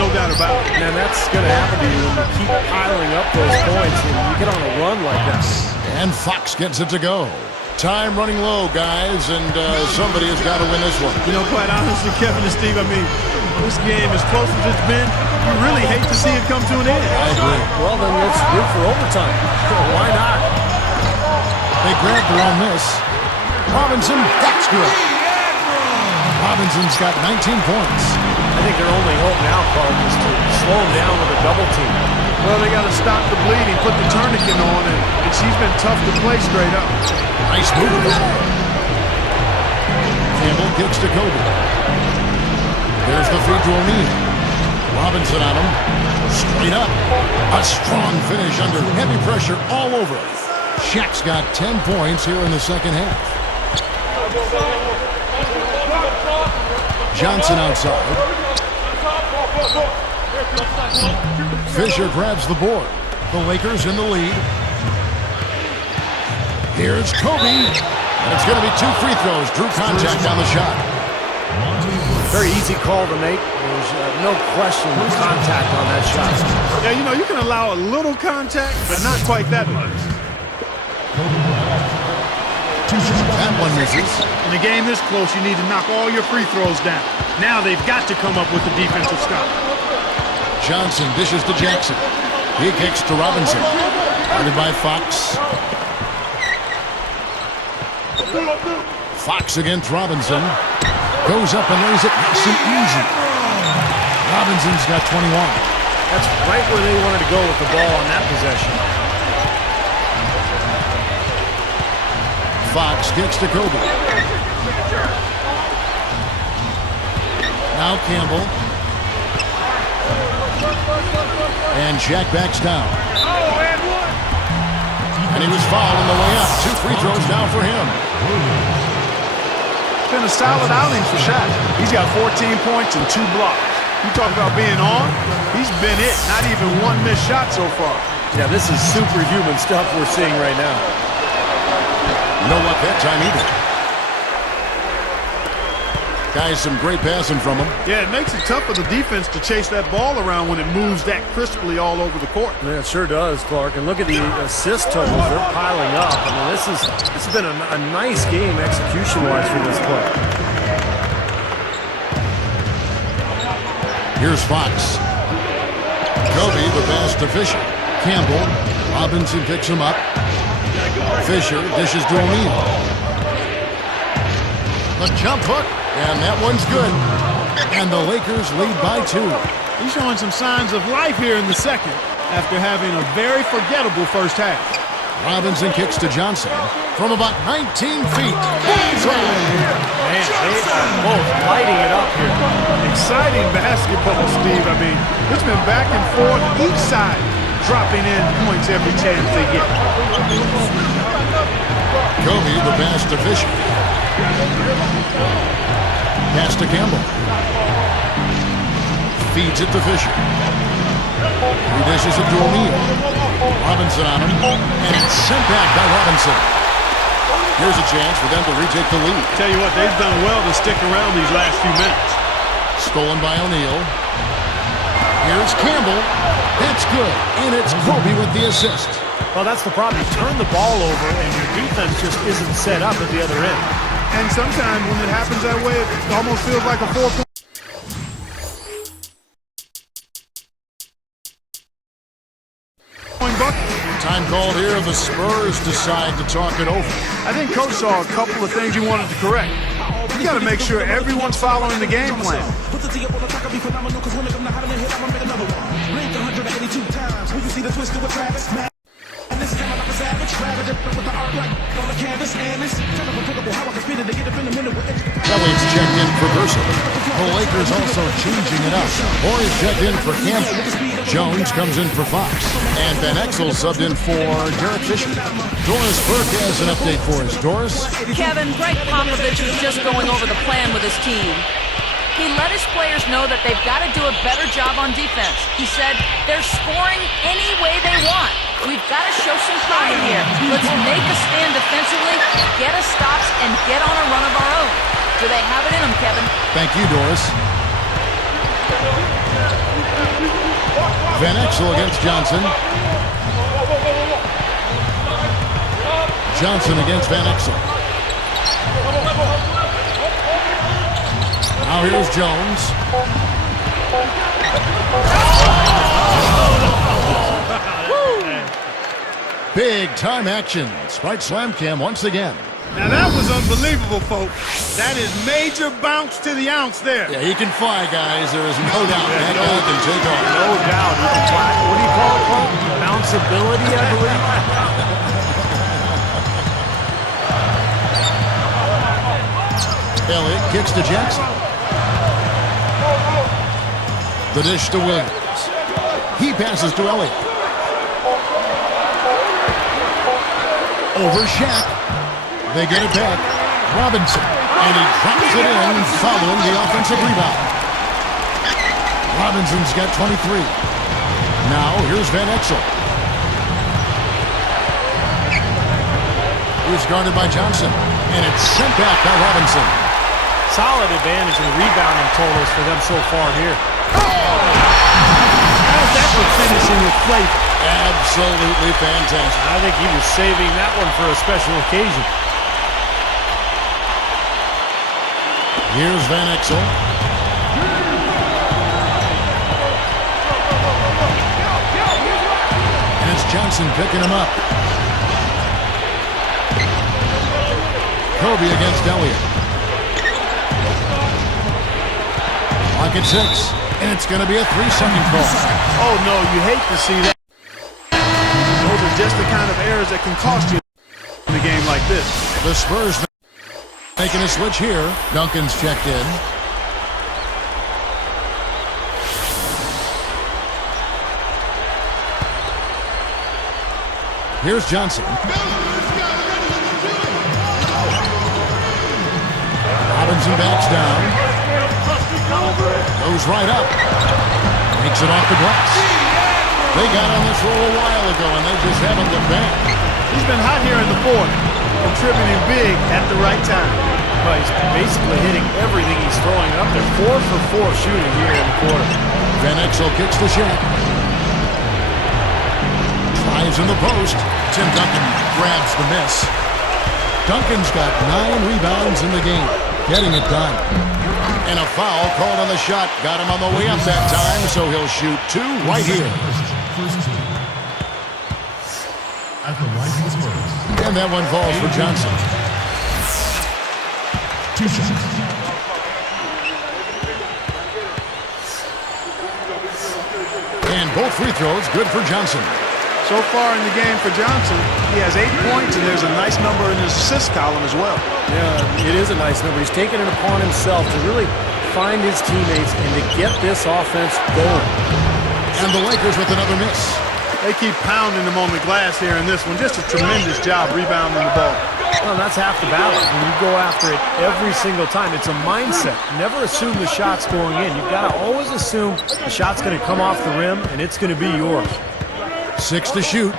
No doubt about it. And that's going to happen to you when you keep piling up those points and you get on a run like that. And Fox gets it to go. Time running low, guys, and somebody has got to win this one. You know, quite honestly, Kevin and Steve, I mean, this game, as close as it's been, you really hate to see it come to an end. I agree. Well, then let's root for overtime. Why not? They grabbed the wrong miss. Robinson, that's good. Robinson's got 19 points. I think their only hope now, Clark, is to slow him down with a double team. Well, they got to stop the bleeding, put the tourniquet on, and she's been tough to play straight up. Nice move. Campbell kicks to Kobe. There's the feed to O'Neal. Robinson on him. Straight up. A strong finish under heavy pressure all over. Shaq's got 10 points here in the second half. Johnson outside. Fisher grabs the board. The Lakers in the lead. Here's Kobe. And it's going to be 2 free throws. Drew contact on the shot. Very easy call to make. There's no question of contact on that shot. Yeah, you know, you can allow a little contact, but not quite that much. That one misses. In a game this close, you need to knock all your free throws down. Now they've got to come up with the defensive stop. Johnson dishes to Jackson. He kicks to Robinson. Guarded by Fox. Fox against Robinson. Goes up and lays it nice and easy. Robinson's got 21. That's right where they wanted to go with the ball on that possession. Fox kicks to Kobe. Now Campbell. And Shaq backs down. And he was fouled on the way up. 2 free throws now for him. It's been a solid outing for Shaq. He's got 14 points and 2 blocks. You talk about being on, he's been it. Not even 1 missed shot so far. Yeah, this is superhuman stuff we're seeing right now. No luck that time either. Guys, some great passing from him. Yeah, it makes it tough for the defense to chase that ball around when it moves that crisply all over the court. Yeah, it sure does, Clark. And look at the assist totals. They're piling up. I mean, this has been a nice game execution-wise for this club. Here's Fox. Kobe, the pass to Fisher. Campbell. Robinson picks him up. Fisher dishes to O'Neal. The jump hook. And that one's good. And the Lakers lead by 2. He's showing some signs of life here in the second after having a very forgettable first half. Robinson kicks to Johnson from about 19 feet. Man, they are both lighting it up here. Exciting basketball, Steve. I mean, it's been back and forth, each side dropping in points every chance they get. Kobe, the pass to Fisher. Pass to Campbell. Feeds it to Fisher. He dishes it to O'Neal. Robinson on him. And it's sent back by Robinson. Here's a chance for them to retake the lead. Tell you what, they've done well to stick around these last few minutes. Stolen by O'Neal. Here's Campbell. That's good. And it's Kobe with the assist. Well, that's the problem. You turn the ball over, and your defense just isn't set up at the other end. And sometimes when it happens that way, it almost feels like a 4-point bucket. Time called here. The Spurs decide to talk it over. I think Coach saw a couple of things he wanted to correct. You got to make sure everyone's following the game plan. Elliott's checked in for Burson. The Lakers also changing it up. Horry's checked in for Campbell. Jones comes in for Fox. And Van Exel subbed in for Derek Fisher. Doris Burke has an update for us. Doris? Kevin, Greg Popovich was just going over the plan with his team. He let his players know that they've got to do a better job on defense. He said, they're scoring any way they want. We've got to show some pride here. Let's make a stand defensively, get us stops, and get on a run of our own. Do they have it in them, Kevin? Thank you, Doris. Van Exel against Johnson. Johnson against Van Exel. Now here's Jones. Big time action. Sprite Slam Cam once again. Now that was unbelievable, folks. That is major bounce to the ounce there. Yeah, he can fly, guys. There is no doubt that guy can take off. No doubt. He can fly. What do you call it, Clark? Bounceability, I believe. Elliott kicks to Jackson. The dish to Williams. He passes to Elliott. Over Shaq. They get it back. Robinson. And he drops it in following the offensive rebound. Robinson's got 23. Now here's Van Exel. He's guarded by Johnson. And it's sent back by Robinson. Solid advantage in the rebounding totals for them so far here. How's that for finishing with flavor? Absolutely fantastic. I think he was saving that one for a special occasion. Here's Van Exel. And it's Johnson picking him up. Kobe against Elliott. Clock at 6. And it's going to be a 3-second call. Oh, no, you hate to see that. Those are just the kind of errors that can cost you in a game like this. The Spurs making a switch here. Duncan's checked in. Here's Johnson. Robinson backs down. Goes right up. Makes it off the glass. They got on this roll a while ago, and they just haven't looked back. He's been hot here in the fourth, contributing big at the right time. Well, he's basically hitting everything he's throwing up. They're 4 for 4 shooting here in the quarter. Van Exel kicks the shot. Drives in the post. Tim Duncan grabs the miss. Duncan's got 9 rebounds in the game, getting it done. And a foul called on the shot. Got him on the way up that time, so he'll shoot 2 right here. First team. At the Rising Spurs. And that one falls for Johnson. 2 shots. And both free throws good for Johnson. So far in the game for Johnson, he has 8 points, and there's a nice number in his assist column as well. Yeah, it is a nice number. He's taken it upon himself to really find his teammates and to get this offense going. And the Lakers with another miss. They keep pounding them on the glass here in this one. Just a tremendous job rebounding the ball. Well, that's half the battle. When you go after it every single time, it's a mindset. Never assume the shot's going in. You've got to always assume the shot's going to come off the rim, and it's going to be yours. 6 to shoot.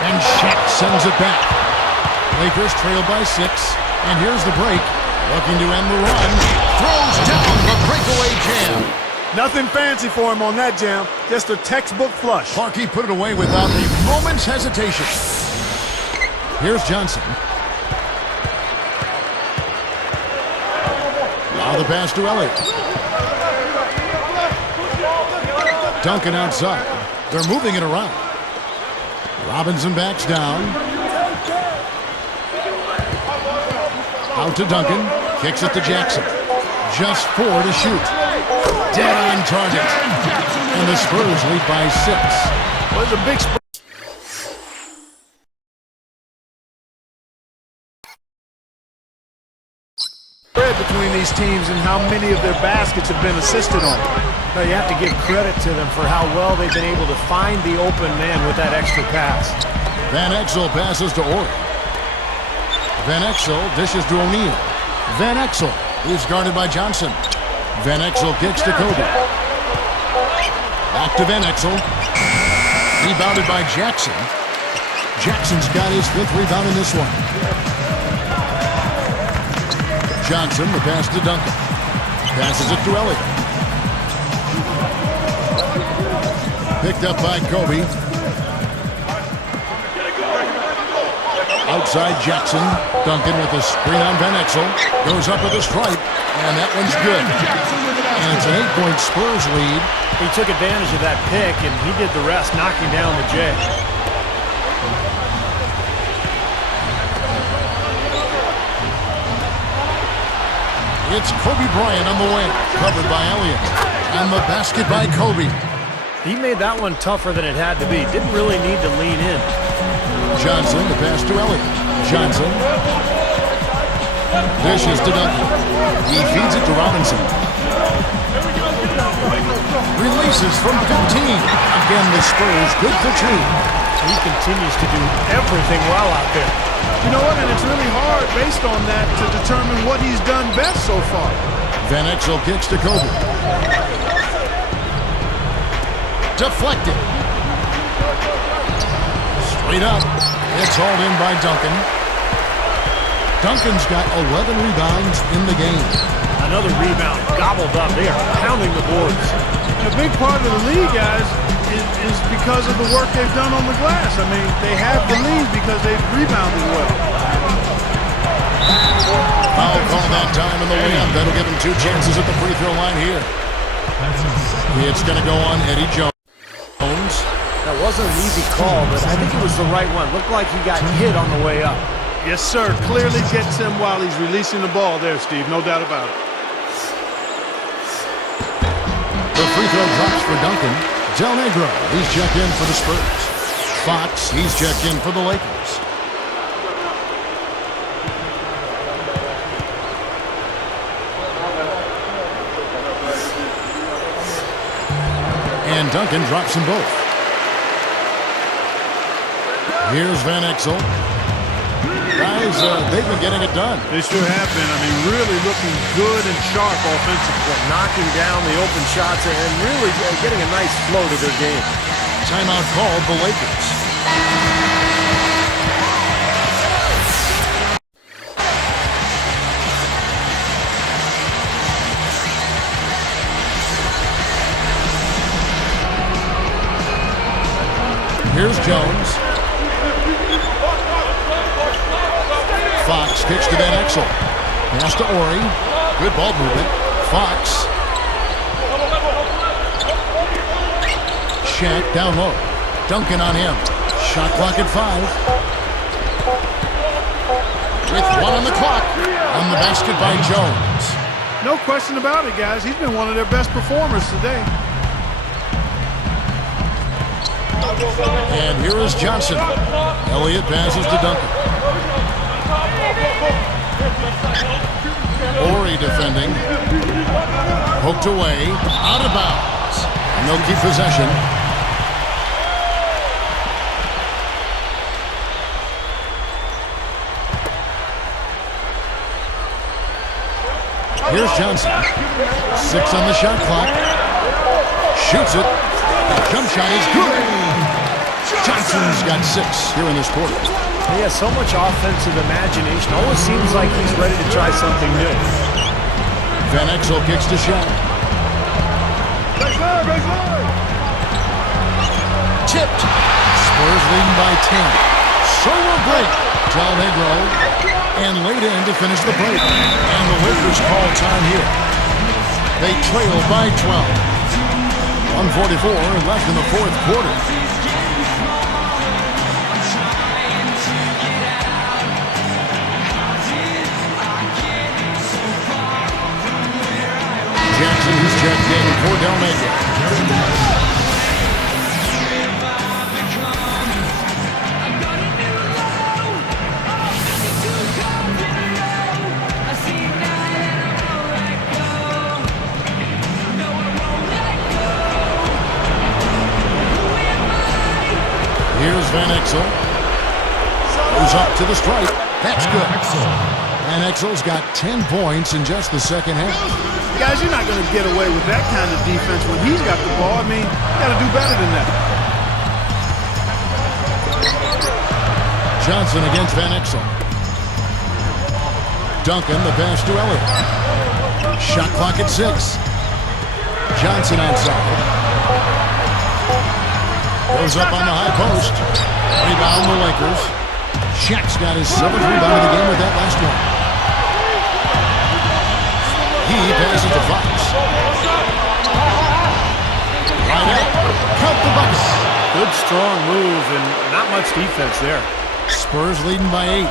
And Shaq sends it back. Lakers trail by 6. And here's the break. Looking to end the run. Throws down the breakaway jam. Nothing fancy for him on that jam. Just a textbook flush. Clarkey put it away without a moment's hesitation. Here's Johnson. Now the pass to Elliott. Duncan outside. They're moving it around. Robinson backs down. Out to Duncan. Kicks it to Jackson. Just 4 to shoot. Dead on target. And the Spurs lead by 6. Well, it's a big spread between these teams and how many of their baskets have been assisted on. Now, you have to give credit to them for how well they've been able to find the open man with that extra pass. Van Exel passes to Ori. Van Exel dishes to O'Neal. Van Exel is guarded by Johnson. Van Exel kicks to Kobe. Back to Van Exel. Rebounded by Jackson. Jackson's got his 5th rebound in this one. Johnson, the pass to Duncan. Passes it to Elliott. Picked up by Kobe. Outside Jackson. Duncan with a screen on Van Exel. Goes up with a stripe. And that one's good. And it's an 8-point Spurs lead. He took advantage of that pick, and he did the rest, knocking down the J. It's Kobe Bryant on the wing. Covered by Elliott. And the basket by Kobe. He made that one tougher than it had to be. Didn't really need to lean in. Johnson, the pass to Elliott. Johnson. Dishes to Duncan. He feeds it to Robinson. Releases from 15. Again, the Spurs good for 2. He continues to do everything well out there. You know what? And it's really hard based on that to determine what he's done best so far. Van Exel kicks to Kobe. Deflected. Straight up. It's hauled in by Duncan. Duncan's got 11 rebounds in the game. Another rebound gobbled up. They are pounding the boards. A big part of the lead, guys, is because of the work they've done on the glass. I mean, they have the lead because they've rebounded well. Foul call that time in the layup. That'll give him 2 chances at the free throw line here. It's going to go on Eddie Jones. That wasn't an easy call, but I think it was the right one. Looked like he got hit on the way up. Yes, sir. Clearly gets him while he's releasing the ball there, Steve. No doubt about it. The free throw drops for Duncan. Del Negro, he's checked in for the Spurs. Fox, he's checked in for the Lakers. And Duncan drops them both. Here's Van Exel. Guys, they've been getting it done. They sure have been. I mean, really looking good and sharp offensively. Knocking down the open shots and really getting a nice flow to their game. Timeout called the Lakers. Here's Jones. Fox kicks to Van Exel. Pass to Ori. Good ball movement. Fox. Shaq down low. Duncan on him. Shot clock at 5. With 1 on the clock. On the basket by Jones. No question about it, guys. He's been one of their best performers today. And here is Johnson. Elliott passes to Duncan. Ori defending. Poked away. Out of bounds. And they'll keep possession. Here's Johnson. 6 on the shot clock. Shoots it. Jump shot is good. Johnson's got 6 here in this quarter. He has so much offensive imagination. Always seems like he's ready to try something new. Van Exel kicks to Shaq. Tipped. Spurs leading by 10. So will break. Del Negro and laid in to finish the break. And the Lakers call time here. They trail by 12. 1:44 left in the fourth quarter. Jackson, who's checked in for Del Maker. Here's Van Exel. Goes up to the stripe. That's good. Van Exel's got 10 points in just the second half. Guys, you're not going to get away with that kind of defense when he's got the ball. I mean, you got to do better than that. Johnson against Van Exel. Duncan, the pass to Elliott. Shot clock at 6. Johnson outside. Goes up on the high post. Rebound the Lakers. Shaq's got his 7th rebound of the game with that last one. He passes to Fox. Right out. Count the Bucks. Good strong move and not much defense there. Spurs leading by 8.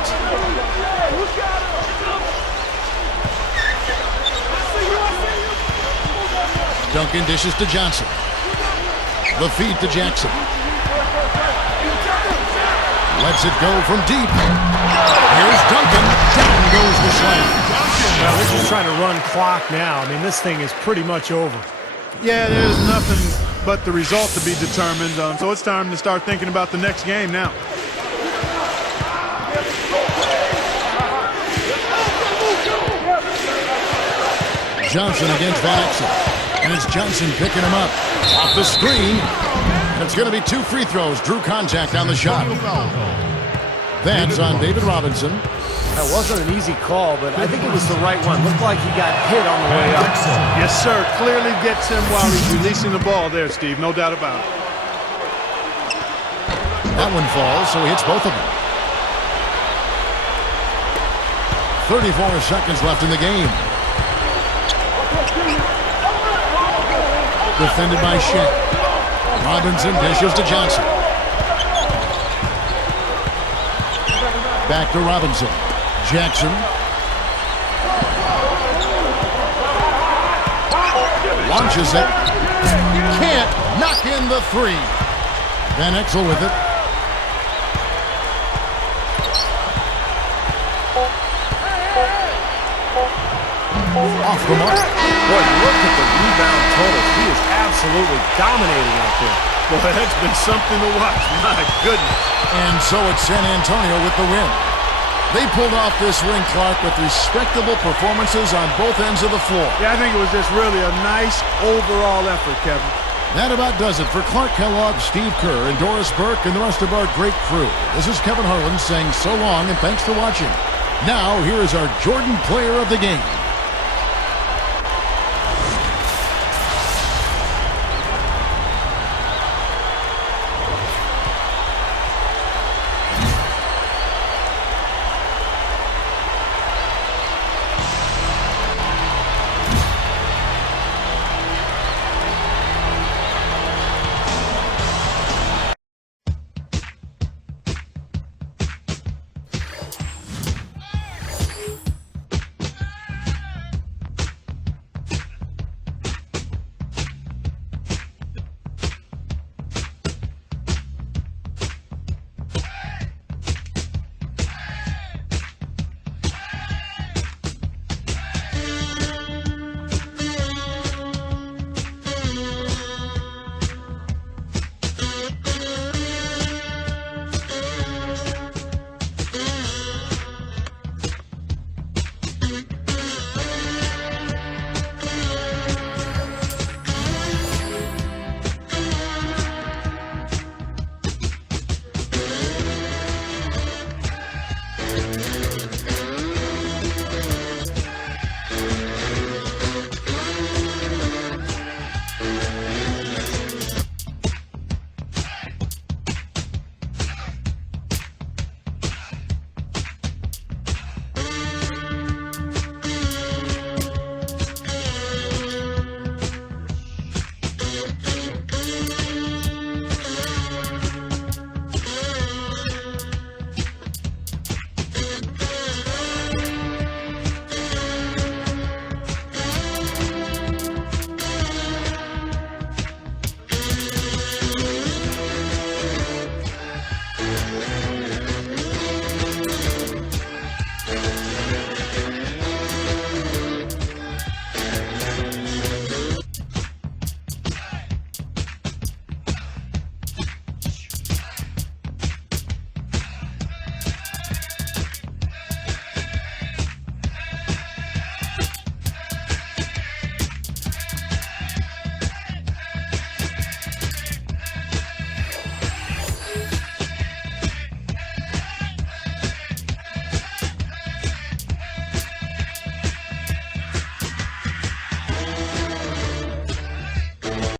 Duncan dishes to Johnson. The feed to Jackson. Lets it go from deep. Here's Duncan. Down goes the slam. Well, they're just trying to run clock now. I mean, this thing is pretty much over. Yeah, there's nothing but the result to be determined. So it's time to start thinking about the next game now. Johnson against Van Exel. And it's Johnson picking him up. Off the screen. And it's going to be 2 free throws. Drew contact on the shot. That's on David Robinson. That wasn't an easy call, but I think it was the right one. Looked like he got hit on the way up. Yes, sir. Clearly gets him while he's releasing the ball there, Steve. No doubt about it. That one falls, so he hits both of them. 34 seconds left in the game. Defended by Shaq. Robinson dishes to Johnson. Back to Robinson. Jackson. Launches it. Can't knock in the 3. Van Exel with it. Off the mark. Boy, look at the rebound total. He is absolutely dominating out there. Boy, that's been something to watch. My goodness. And so it's San Antonio with the win. They pulled off this win, Clark, with respectable performances on both ends of the floor. Yeah, I think it was just really a nice overall effort, Kevin. That about does it for Clark Kellogg, Steve Kerr, and Doris Burke, and the rest of our great crew. This is Kevin Harlan saying so long and thanks for watching. Now, here is our Jordan Player of the Game.